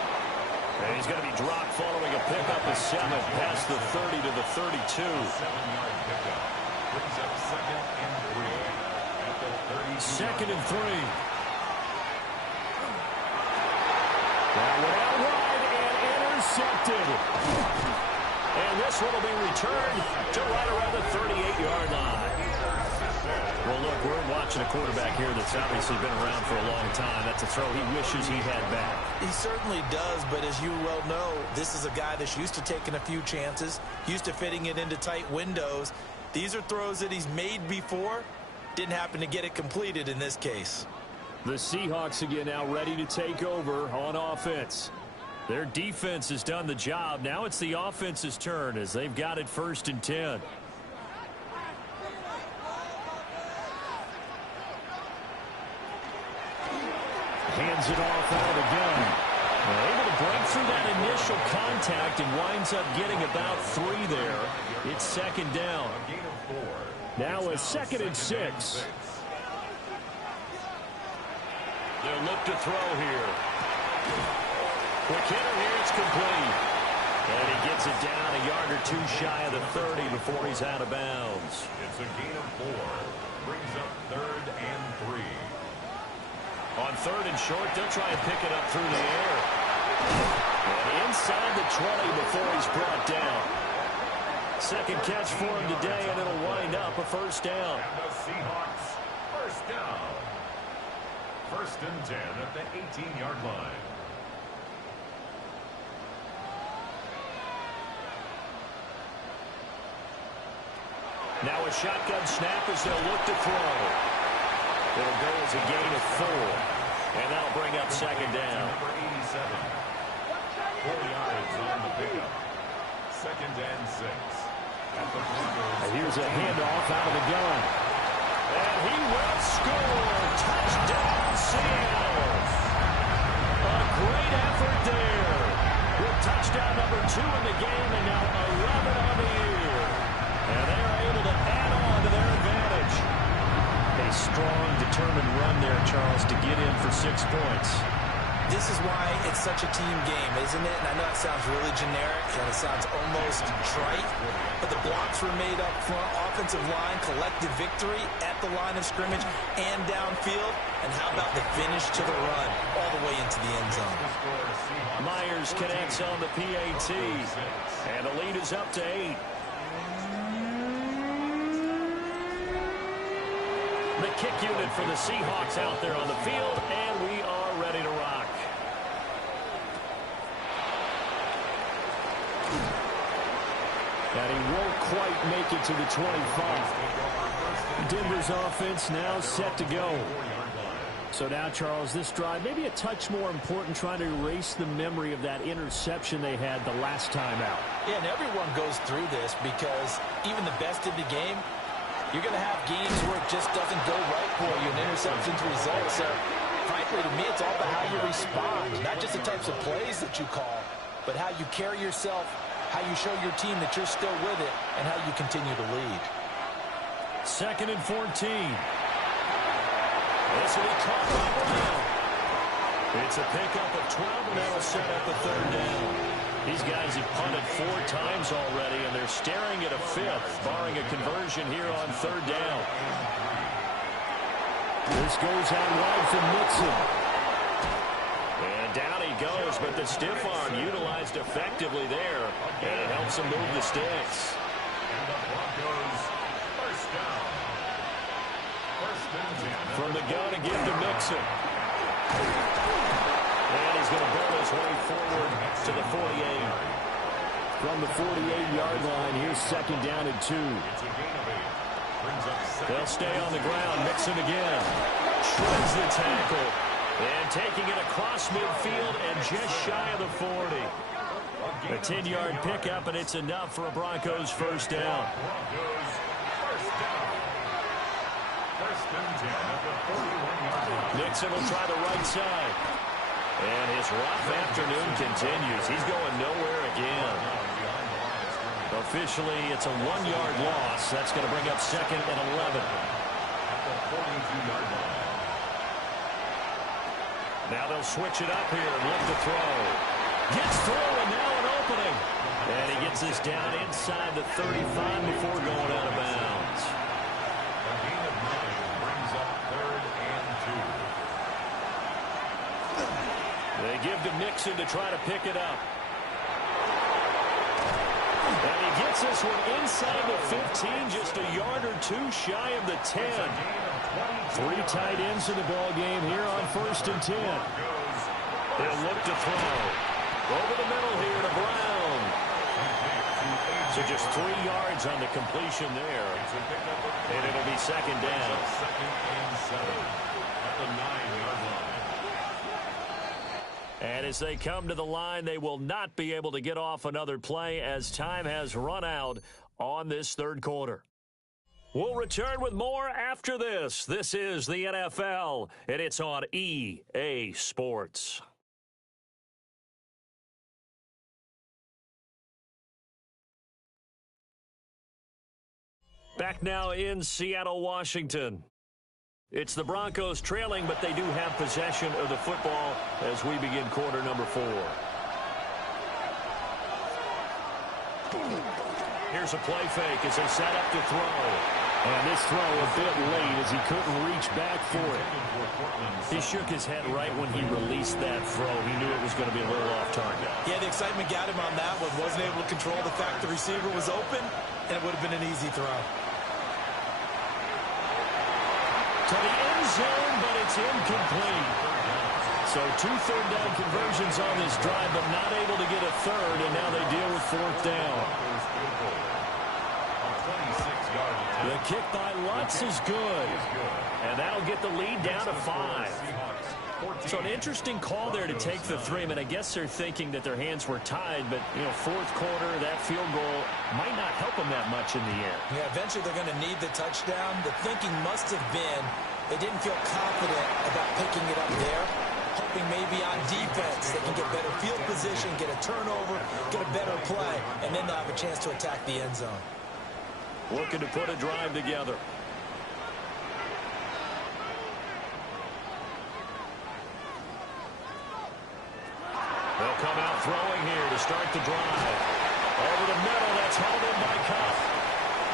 And he's going to be dropped following a pickup of 7 past the 30 to the 32. 7-yard pickup. Brings up 2nd and 3 at the 32. 2nd and 3. That went out wide and intercepted. And this one will be returned to right around the 38-yard line. Well, look, we're watching a quarterback here that's obviously been around for a long time. That's a throw he wishes he had back. He certainly does, but as you well know, this is a guy that's used to taking a few chances, used to fitting it into tight windows. These are throws that he's made before. Didn't happen to get it completed in this case. The Seahawks again now ready to take over on offense. Their defense has done the job. Now it's the offense's turn as they've got it 1st and 10. Hands it off out of the gun. They're able to break through that initial contact and winds up getting about 3 there. It's 2nd down. Now a 2nd and 6. They'll look to throw here. Quick hitter here, it's complete. And he gets it down a yard or 2 shy of the 30 before he's out of bounds. It's a gain of 4. Brings up 3rd and 3. On 3rd and short, they'll try and pick it up through the air. And inside the 20 before he's brought down. 2nd catch for him today, and it'll wind up a 1st down. And the Seahawks, 1st down. 1st and 10 at the 18-yard line. Now a shotgun snap as they'll look to throw. It'll go as a gain of 4. And that'll bring up 2nd down. Number 87. 4 yards on the pickup. 2nd and 6. At the Broncos. Here's a handoff out of the gun. And he will score. Touchdown, Seattle. A great effort there. With touchdown number 2 in the game and now 11 on the year. And they are able to add on to their advantage. A strong, determined run there, Charles, to get in for 6 points. This is why it's such a team game, isn't it? And I know it sounds really generic and it sounds almost trite, but the blocks were made up front. offensive line, collective victory at the line of scrimmage and downfield. And how about the finish to the run all the way into the end zone? Myers connects on the PAT, and the lead is up to 8. The kick unit for the Seahawks out there on the field, and we are ready to rock. And he won't quite make it to the 25. Denver's offense now set to go. So now, Charles, this drive maybe a touch more important, trying to erase the memory of that interception they had the last time out. Yeah, and everyone goes through this because even the best in the game, you're going to have games where it just doesn't go right for you and interceptions result. So, frankly, to me, it's all about how you respond, not just the types of plays that you call, but how you carry yourself, how you show your team that you're still with it, and how you continue to lead. 2nd and 14. This will be caught by Brown. It's a pickup of 12, and that'll set up the 3rd down. These guys have punted 4 times already, and they're staring at a 5th, barring a conversion here on 3rd down. This goes out wide for Mixon. And down he goes, but the stiff arm utilized effectively there, and it helps him move the sticks. And the Broncos first down. First and 10. From the gun to give to Mixon. And he's going to burn his way forward to the 48. From the 48-yard line, here's 2nd down and 2. It's a gain of 8. Brings up 7. They'll stay on the ground. Mixon again. Shreds the tackle. And taking it across midfield and just shy of the 40. A 10-yard pickup, and it's enough for a Broncos first down. Broncos first down. First and 10 at the 41-yard line. Mixon will try the right side. And his rough afternoon continues. He's going nowhere again. Officially, it's a 1-yard loss. That's going to bring up 2nd and 11. At the 42-yard line. Now they'll switch it up here and look to throw. Gets through, and now an opening. And he gets this down inside the 35 before going out of bounds. A gain of 9 brings up 3rd and 2. They give to Mixon to try to pick it up. And he gets this one inside the 15, just a yard or 2 shy of the 10. 3 tight ends in the ball game here on 1st and 10. They'll look to throw. Over the middle here to Brown. So just 3 yards on the completion there. And it'll be 2nd down. 2nd and 7 at the 9-yard line. And as they come to the line, they will not be able to get off another play as time has run out on this 3rd quarter. We'll return with more after this. This is the NFL, and it's on EA Sports. Back now in Seattle, Washington. It's the Broncos trailing, but they do have possession of the football as we begin quarter number 4. Here's a play fake as they set up to throw. And this throw a bit late as he couldn't reach back for it. He shook his head right when he released that throw. He knew it was going to be a little off target. Yeah, the excitement got him on that one. Wasn't able to control the fact the receiver was open, and it would have been an easy throw. To the end zone, but it's incomplete. So 2 third-down conversions on this drive, but not able to get a third, and now they deal with 4th down. The kick by Lutz is good, and that'll get the lead down to 5. So an interesting call there to take the 3. I mean, I guess they're thinking that their hands were tied, but, 4th quarter, that field goal might not help them that much in the end. Yeah, eventually they're going to need the touchdown. The thinking must have been they didn't feel confident about picking it up there, hoping maybe on defense they can get better field position, get a turnover, get a better play, and then they'll have a chance to attack the end zone. Looking to put a drive together. They'll come out throwing here to start the drive. Over the middle, that's held in by Cup.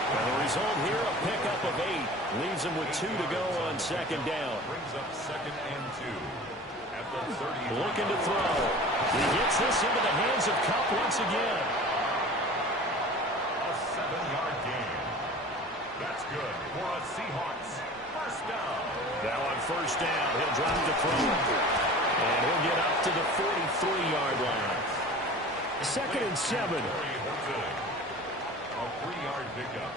And the result here, a pickup of 8. Leaves him with 2 to go on second down. Brings up 2nd and 2. At the 30. Looking to throw. He gets this into the hands of Kupp once again. A 7-yard gain. That's good for a Seahawks first down. Now on first down, he'll drop to throw. And he'll get up to the 43-yard line. 2nd and 7. A 3-yard pickup.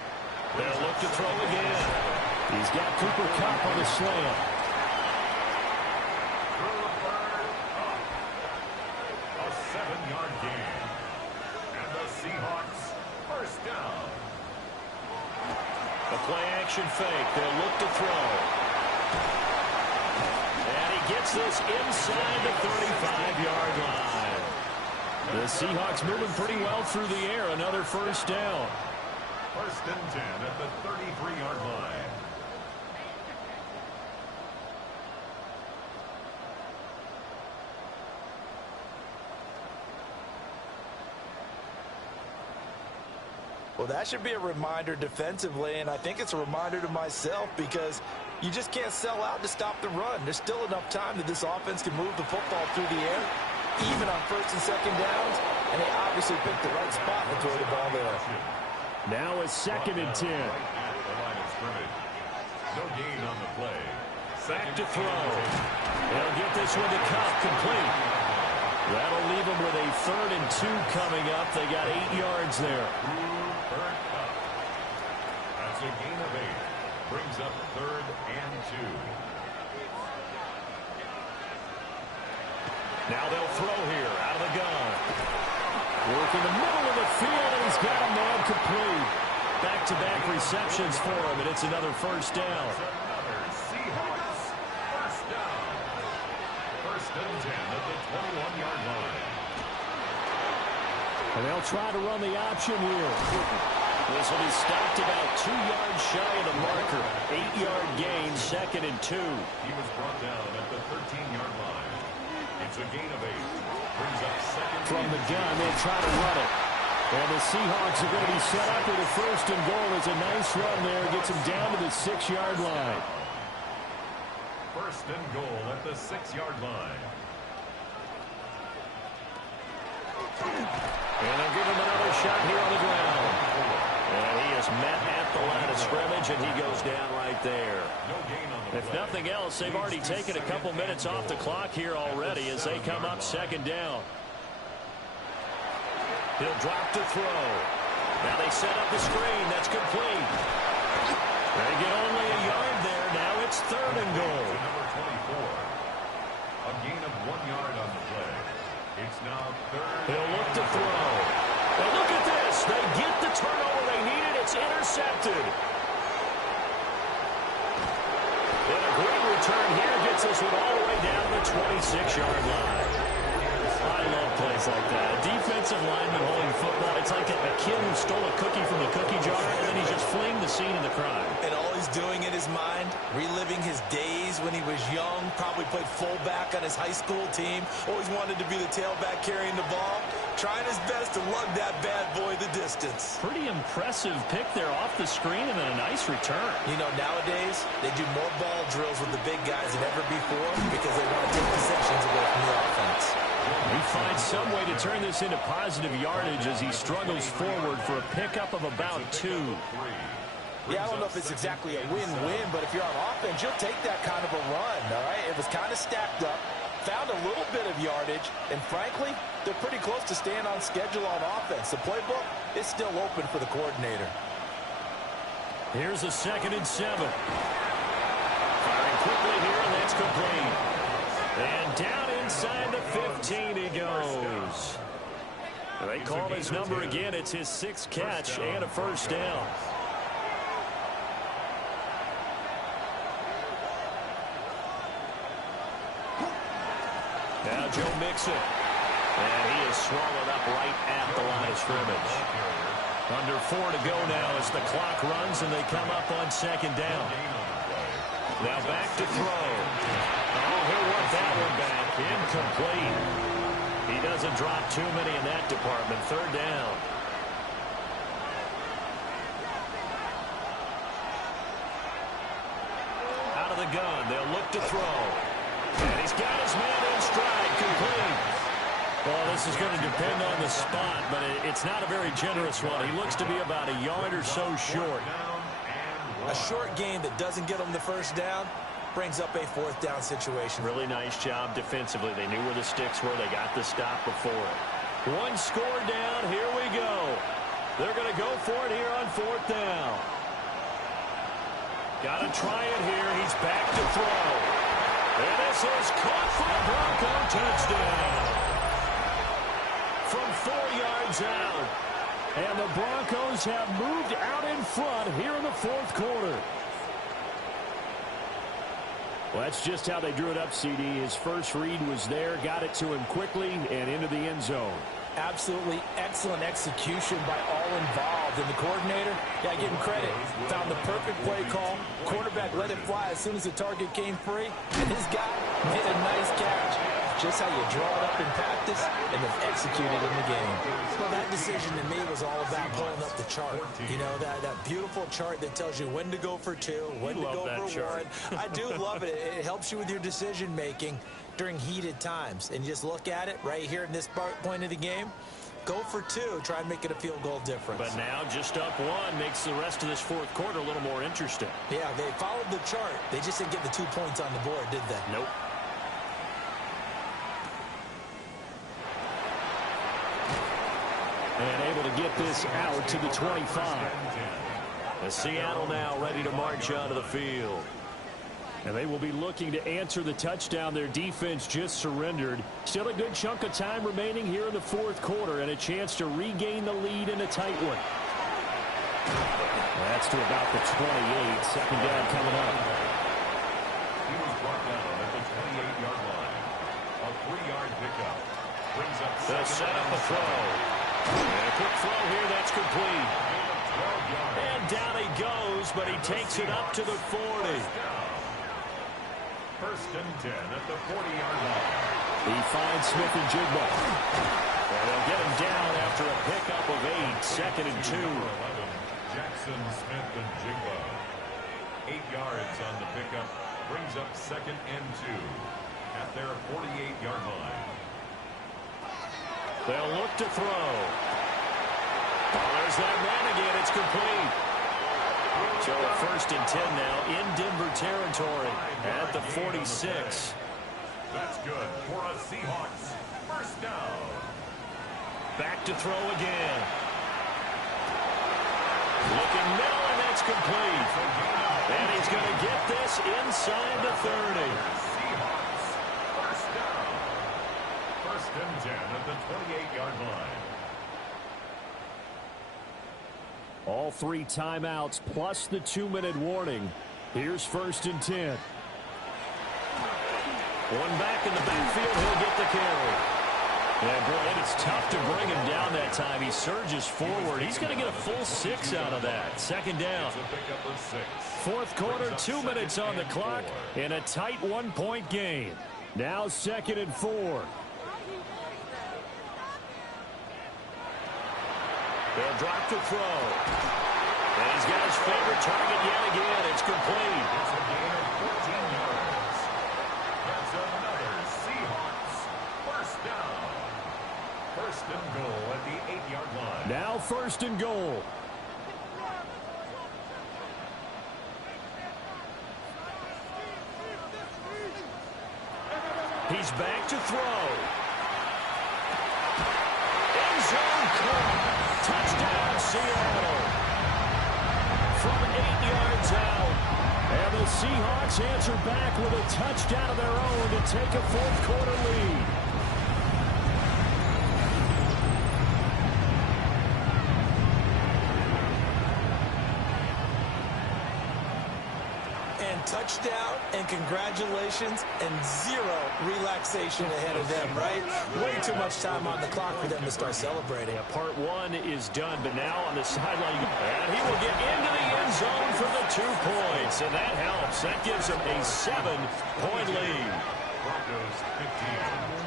They'll look to throw again. He's got Cooper Kupp on the slant. A 7-yard gain. And the Seahawks first down. A play-action fake. They'll look to throw. And he gets this inside the 35-yard line. The Seahawks moving pretty well through the air. Another first down. 1st and 10 at the 33-yard line. Well, that should be a reminder defensively, and I think it's a reminder to myself because you just can't sell out to stop the run. There's still enough time that this offense can move the football through the air, even on 1st and 2nd downs, and they obviously picked the right spot to throw the ball there. Now it's 2nd and 10. Right at the line of scrimmage. No gain on the play. Back to throw. They'll get this one to Kupp, complete. That'll leave them with a 3rd and 2 coming up. They got 8 yards there. That's a gain of 8. Brings up 3rd and 2. Now they'll throw here out of the gun. Work in the middle of the field, and he's got a man complete. Back-to-back receptions for him, and it's another first down. Another Seahawks first down. 1st and 10 at the 21-yard line. And they'll try to run the option here. This will be stopped about 2 yards shy of the marker. 8-yard gain, 2nd and 2. He was brought down at the 13-yard line. It's a gain of 8. Brings up 2nd From the gun, they'll try to run it. And the Seahawks are going to be set up with a 1st and goal. It's a nice run there. Gets them down to the 6-yard line. 1st and goal at the 6-yard line. And they'll give him another shot here on the ground. And he is met at the line of scrimmage, and he goes down right there. No gain on the If play. nothing else, they've already taken a couple minutes off the clock here already as they come up 2nd down. He'll drop to throw. Now they set up the screen. That's complete. They get only a yard there. Now it's 3rd and goal. Number 24. A gain of 1 yard on the play. It's now 3rd. He'll look to throw. And look at this. They get the turnover they needed. It's intercepted. And a great return here gets this one all the way down the 26-yard line. I love plays like that. A defensive lineman holding football. It's like a kid who stole a cookie from the cookie jar, and then he's just fleeing the scene of the crime. And all he's doing in his mind, reliving his days when he was young, probably played fullback on his high school team, always wanted to be the tailback carrying the ball, trying his best to lug that bad boy the distance. Pretty impressive pick there off the screen, and then a nice return. You know, nowadays, they do more ball drills with the big guys than ever before because they want to take possessions away from the offense. He finds some way to turn this into positive yardage as he struggles forward for a pickup of about 2. Yeah, I don't know if it's exactly a win-win, but if you're on offense, you'll take that kind of a run, all right? It was kind of stacked up, found a little bit of yardage, and frankly, they're pretty close to staying on schedule on offense. The playbook is still open for the coordinator. Here's a 2nd and 7. Firing quickly here, and that's complete. And down inside the 15 he goes. They call his number again. It's his 6th catch and a first down. Now Joe Mixon. And he is swallowed up right at the line of scrimmage. Under 4 to go now as the clock runs and they come up on 2nd down. Now back to throw. Oh, he'll want that one back. Incomplete. He doesn't drop too many in that department. 3rd down. the gun. They'll look to throw. And he's got his man in stride, complete. Well, this is going to depend on the spot, but it's not a very generous one. He looks to be about a yard or so short. A short gain that doesn't get him the first down brings up a fourth down situation. Really nice job defensively. They knew where the sticks were. They got the stop before it. One score down. Here we go. They're going to go for it here on fourth down. Got to try it here. He's back to throw. And this is caught for a Bronco touchdown. From 4 yards out. And the Broncos have moved out in front here in the fourth quarter. Well, that's just how they drew it up, CD. His first read was there, got it to him quickly, and into the end zone. Absolutely excellent execution by all involved. And the coordinator, yeah, give him credit. Found the perfect play call. Quarterback let it fly as soon as the target came free. And his guy made a nice catch. Just how you draw it up in practice and then execute it in the game. Well, that decision to me was all about pulling up the chart. You know, that beautiful chart that tells you when to go for two, when to go for one. I do love it. It helps you with your decision making during heated times. And just look at it right here in this point of the game. Go for two. Try and make it a field goal difference. But now just up one makes the rest of this fourth quarter a little more interesting. Yeah, they followed the chart. They just didn't get the 2 points on the board, did they? Nope. And able to get this out to the 25. As Seattle now ready to march onto the field. And they will be looking to answer the touchdown their defense just surrendered. Still a good chunk of time remaining here in the fourth quarter and a chance to regain the lead in a tight one. That's to about the 28. Second down coming up. He was brought down at the 28-yard line. A 3-yard pickup. Brings up they'll set up a throw. And a quick throw here, that's complete. And down he goes, but he takes it up to the 40. First and 10 at the 40-yard line. He finds Smith and Jigba. And they'll get him down after a pickup of 8. Second and 2. Jackson, Smith, and Jigba. 8 yards on the pickup. Brings up second and 2 at their 48-yard line. They'll look to throw. Oh, there's that man again. It's complete. So a first and 10 now in Denver territory at the 46. That's good for a Seahawks. First down. Back to throw again. Looking middle, and that's complete. And he's going to get this inside the 30. Seahawks. First down. First and 10 at the 28-yard line. All 3 timeouts plus the 2-minute warning. Here's first and 10. One back in the backfield. He'll get the carry. Yeah, boy, and it's tough to bring him down that time. He surges forward. He's going to get a full 6 out of that. Second down. Fourth quarter, 2 minutes on the clock in a tight 1-point game. Now second and 4. They'll drop to throw. And he's got his favorite target yet again. It's complete. It's a gain of 14 yards. That's another Seahawks first down. First and goal at the 8-yard line. Now first and goal. He's back to throw. End zone caught. Touchdown, Seattle. From 8 yards out. And the Seahawks answer back with a touchdown of their own to take a fourth quarter lead. And touchdown and congratulations and 0 relaxation ahead of them, right? Way too much time on the clock for them to start celebrating. Yeah, part 1 is done, but now on the sideline, and he will get into the end zone for the 2 points, and that helps. That gives him a 7-point lead. Broncos 15.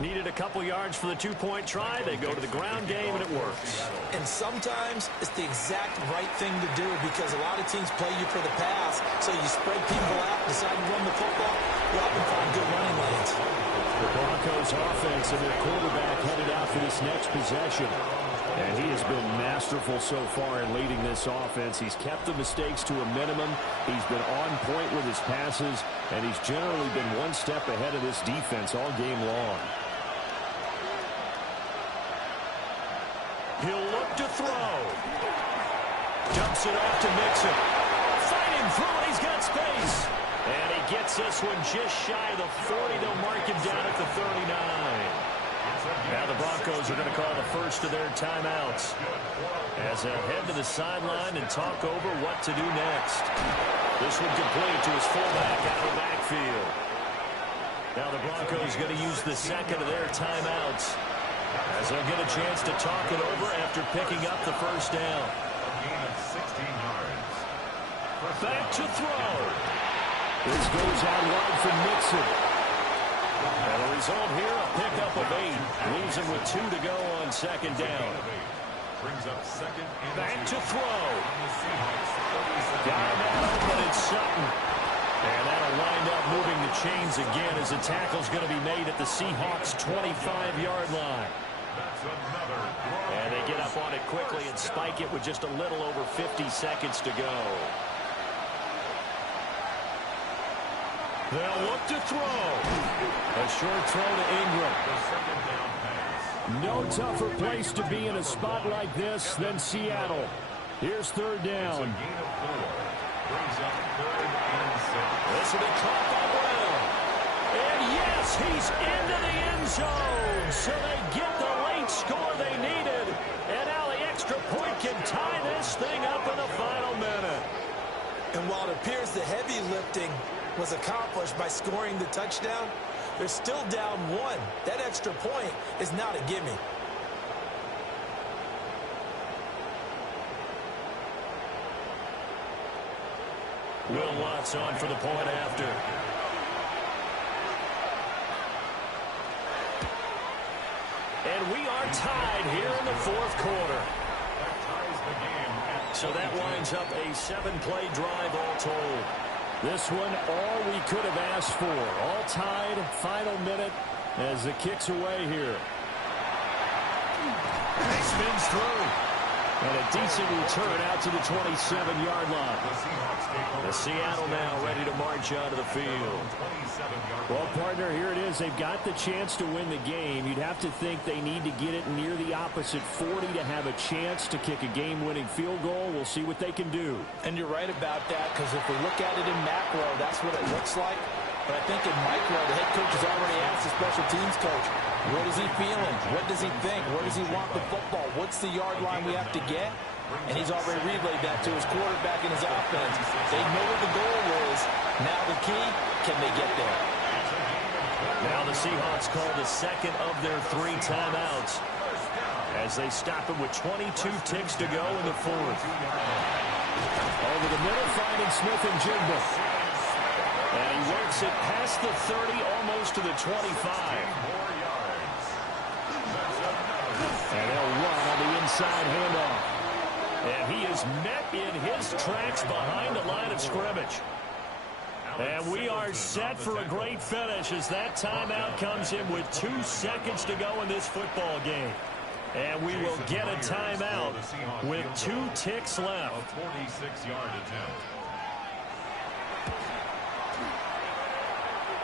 Needed a couple yards for the two-point try. They go to the ground game, and it works. And sometimes it's the exact right thing to do because a lot of teams play you for the pass, so you spread people out, decide to run the football, you often find good running lanes. The Broncos offense and their quarterback headed out for this next possession. And he has been masterful so far in leading this offense. He's kept the mistakes to a minimum. He's been on point with his passes, and he's generally been one step ahead of this defense all game long. He'll look to throw. Dumps it off to Mixon. Fighting through it. He's got space. And he gets this one just shy of the 40. They'll mark him down at the 39. Now the Broncos are going to call the first of their timeouts as they'll head to the sideline and talk over what to do next. This one complete to his fullback out of the backfield. Now the Broncos going to use the second of their timeouts as they'll get a chance to talk it over after picking up the first down. A gain of 16 yards. Back to throw. This goes out wide for Mixon. And the result here, a pickup of 8. Leaves him with 2 to go on second down. Brings up second and Back to throw. Got him out, but it's Sutton. And that'll wind up moving the chains again as the tackle's going to be made at the Seahawks' 25-yard line. And they get up on it quickly and spike it with just a little over 50 seconds to go. They'll look to throw. A short throw to Ingram. No tougher place to be in a spot like this than Seattle. Here's third down. This will be caught by Brown. And yes, he's into the end zone. So they get the late score they needed. And now the extra point can tie this thing up in the final minute. And while it appears the heavy lifting was accomplished by scoring the touchdown, they're still down 1. That extra point is not a gimme. Will Watts on for the point after. And we are tied here in the fourth quarter. So that winds up a 7-play drive all told. This one, all we could have asked for. All tied, final minute as it kicks away here. He spins through. And a decent return out to the 27-yard line. The Seattle now ready to march onto the field. Well, partner, here it is. They've got the chance to win the game. You'd have to think they need to get it near the opposite 40 to have a chance to kick a game-winning field goal. We'll see what they can do. And you're right about that, because if we look at it in macro, that's what it looks like. But I think in micro, the head coach has already asked the special teams coach, what is he feeling? What does he think? Where does he want the football? What's the yard line we have to get? And he's already relayed that to his quarterback and his offense. They know what the goal is. Now the key, can they get there? Now the Seahawks call the second of their 3 timeouts as they stop him with 22 ticks to go in the fourth. Over the middle, finding Smith and Jigba. And he works it past the 30, almost to the 25. And they'll run on the inside handoff. And he is met in his tracks behind the line of scrimmage. And we are set for a great finish as that timeout comes in with 2 seconds to go in this football game. And we will get a timeout with 2 ticks left. A 46-yard attempt.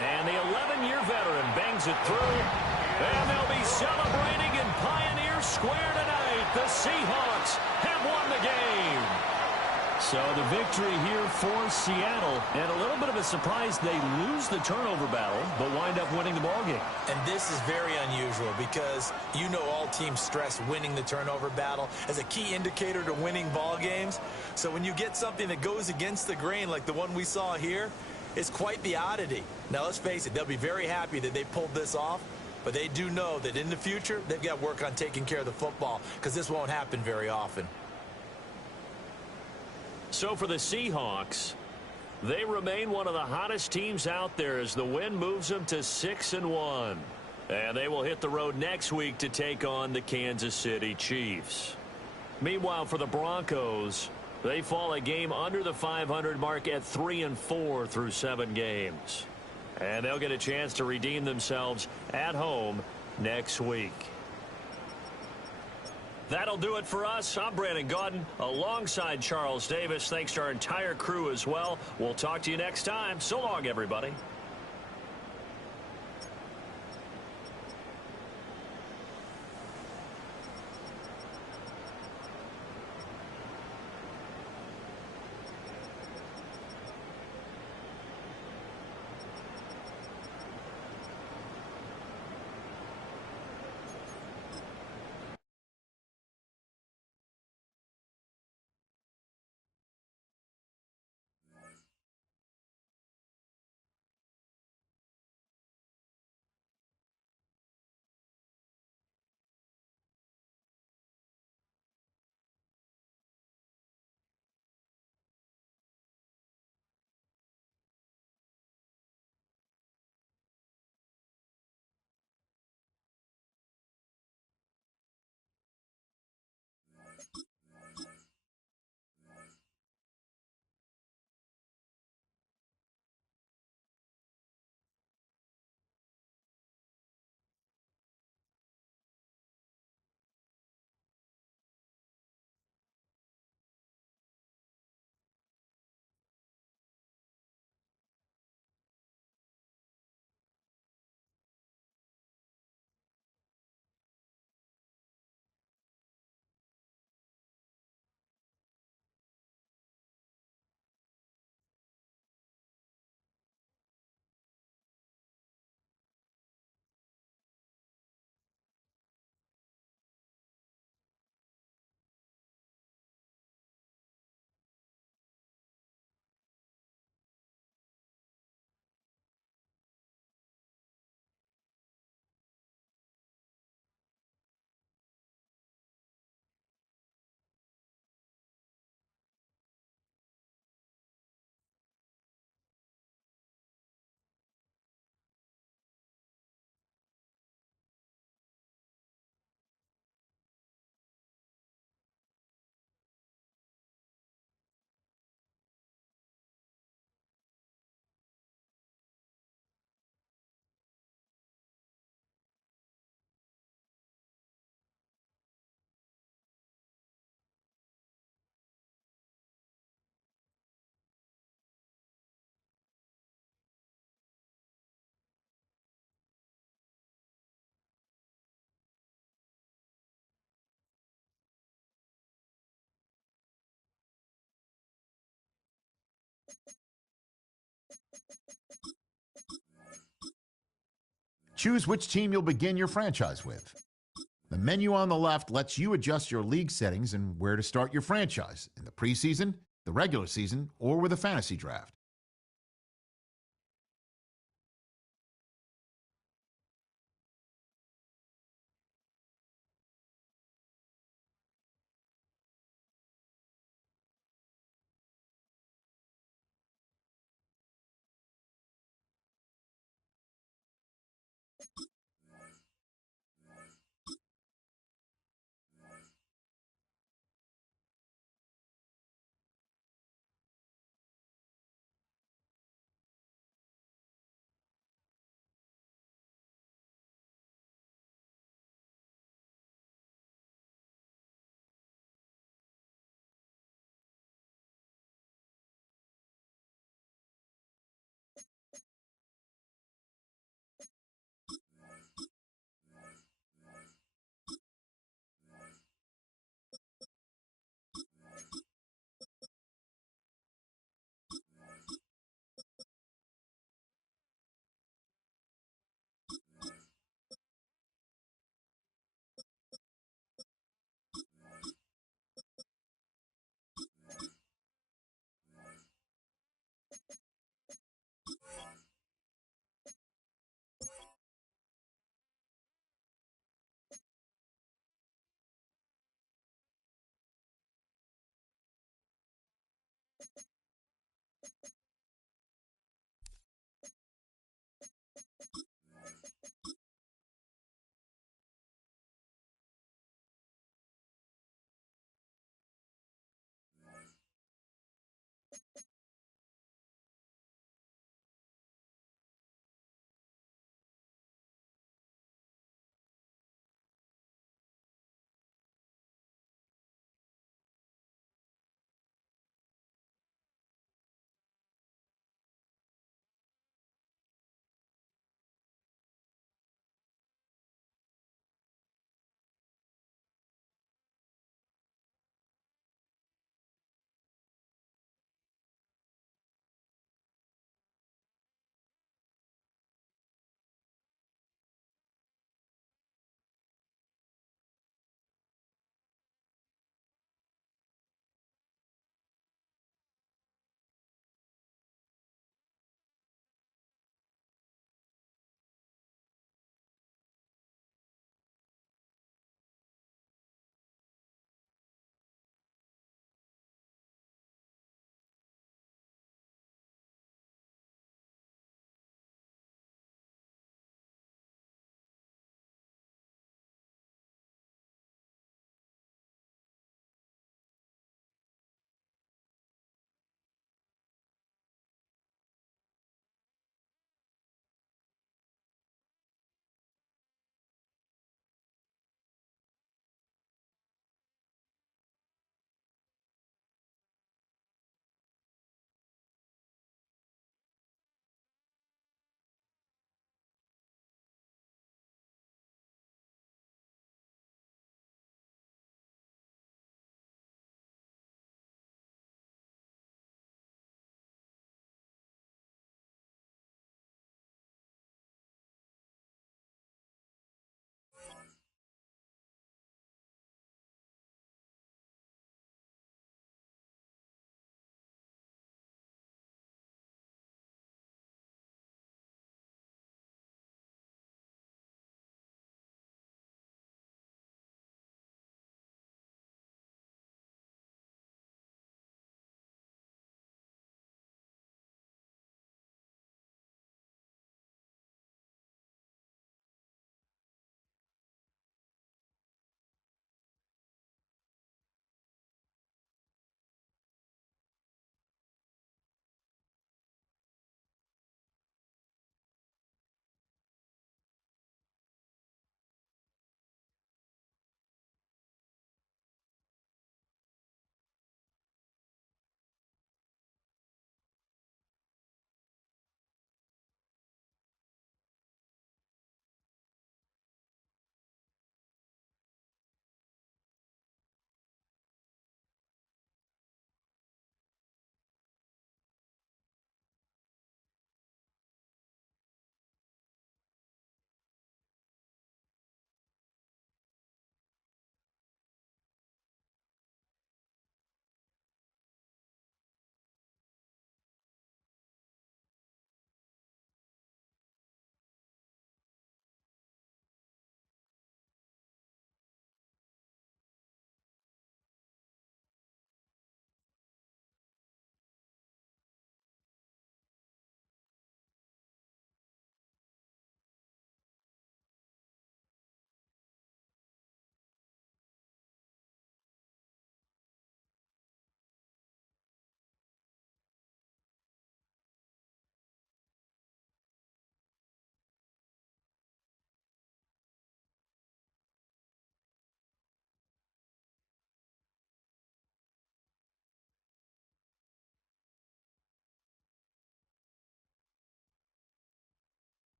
And the 11-year veteran bangs it through. And they'll be celebrating in Pioneer Square tonight. The Seahawks have won the game. So the victory here for Seattle. And a little bit of a surprise, they lose the turnover battle, but wind up winning the ballgame. And this is very unusual because you know all teams stress winning the turnover battle as a key indicator to winning ball games. So when you get something that goes against the grain like the one we saw here, it's quite the oddity. Now, let's face it, they'll be very happy that they pulled this off, but they do know that in the future, they've got to work on taking care of the football because this won't happen very often. So for the Seahawks, they remain one of the hottest teams out there as the win moves them to 6-1. And they will hit the road next week to take on the Kansas City Chiefs. Meanwhile, for the Broncos, they fall a game under the 500 mark at 3-4 through 7 games. And they'll get a chance to redeem themselves at home next week. That'll do it for us. I'm Brandon Gaudin alongside Charles Davis. Thanks to our entire crew as well. We'll talk to you next time. So long, everybody. Choose which team you'll begin your franchise with. The menu on the left lets you adjust your league settings and where to start your franchise in the preseason, the regular season, or with a fantasy draft.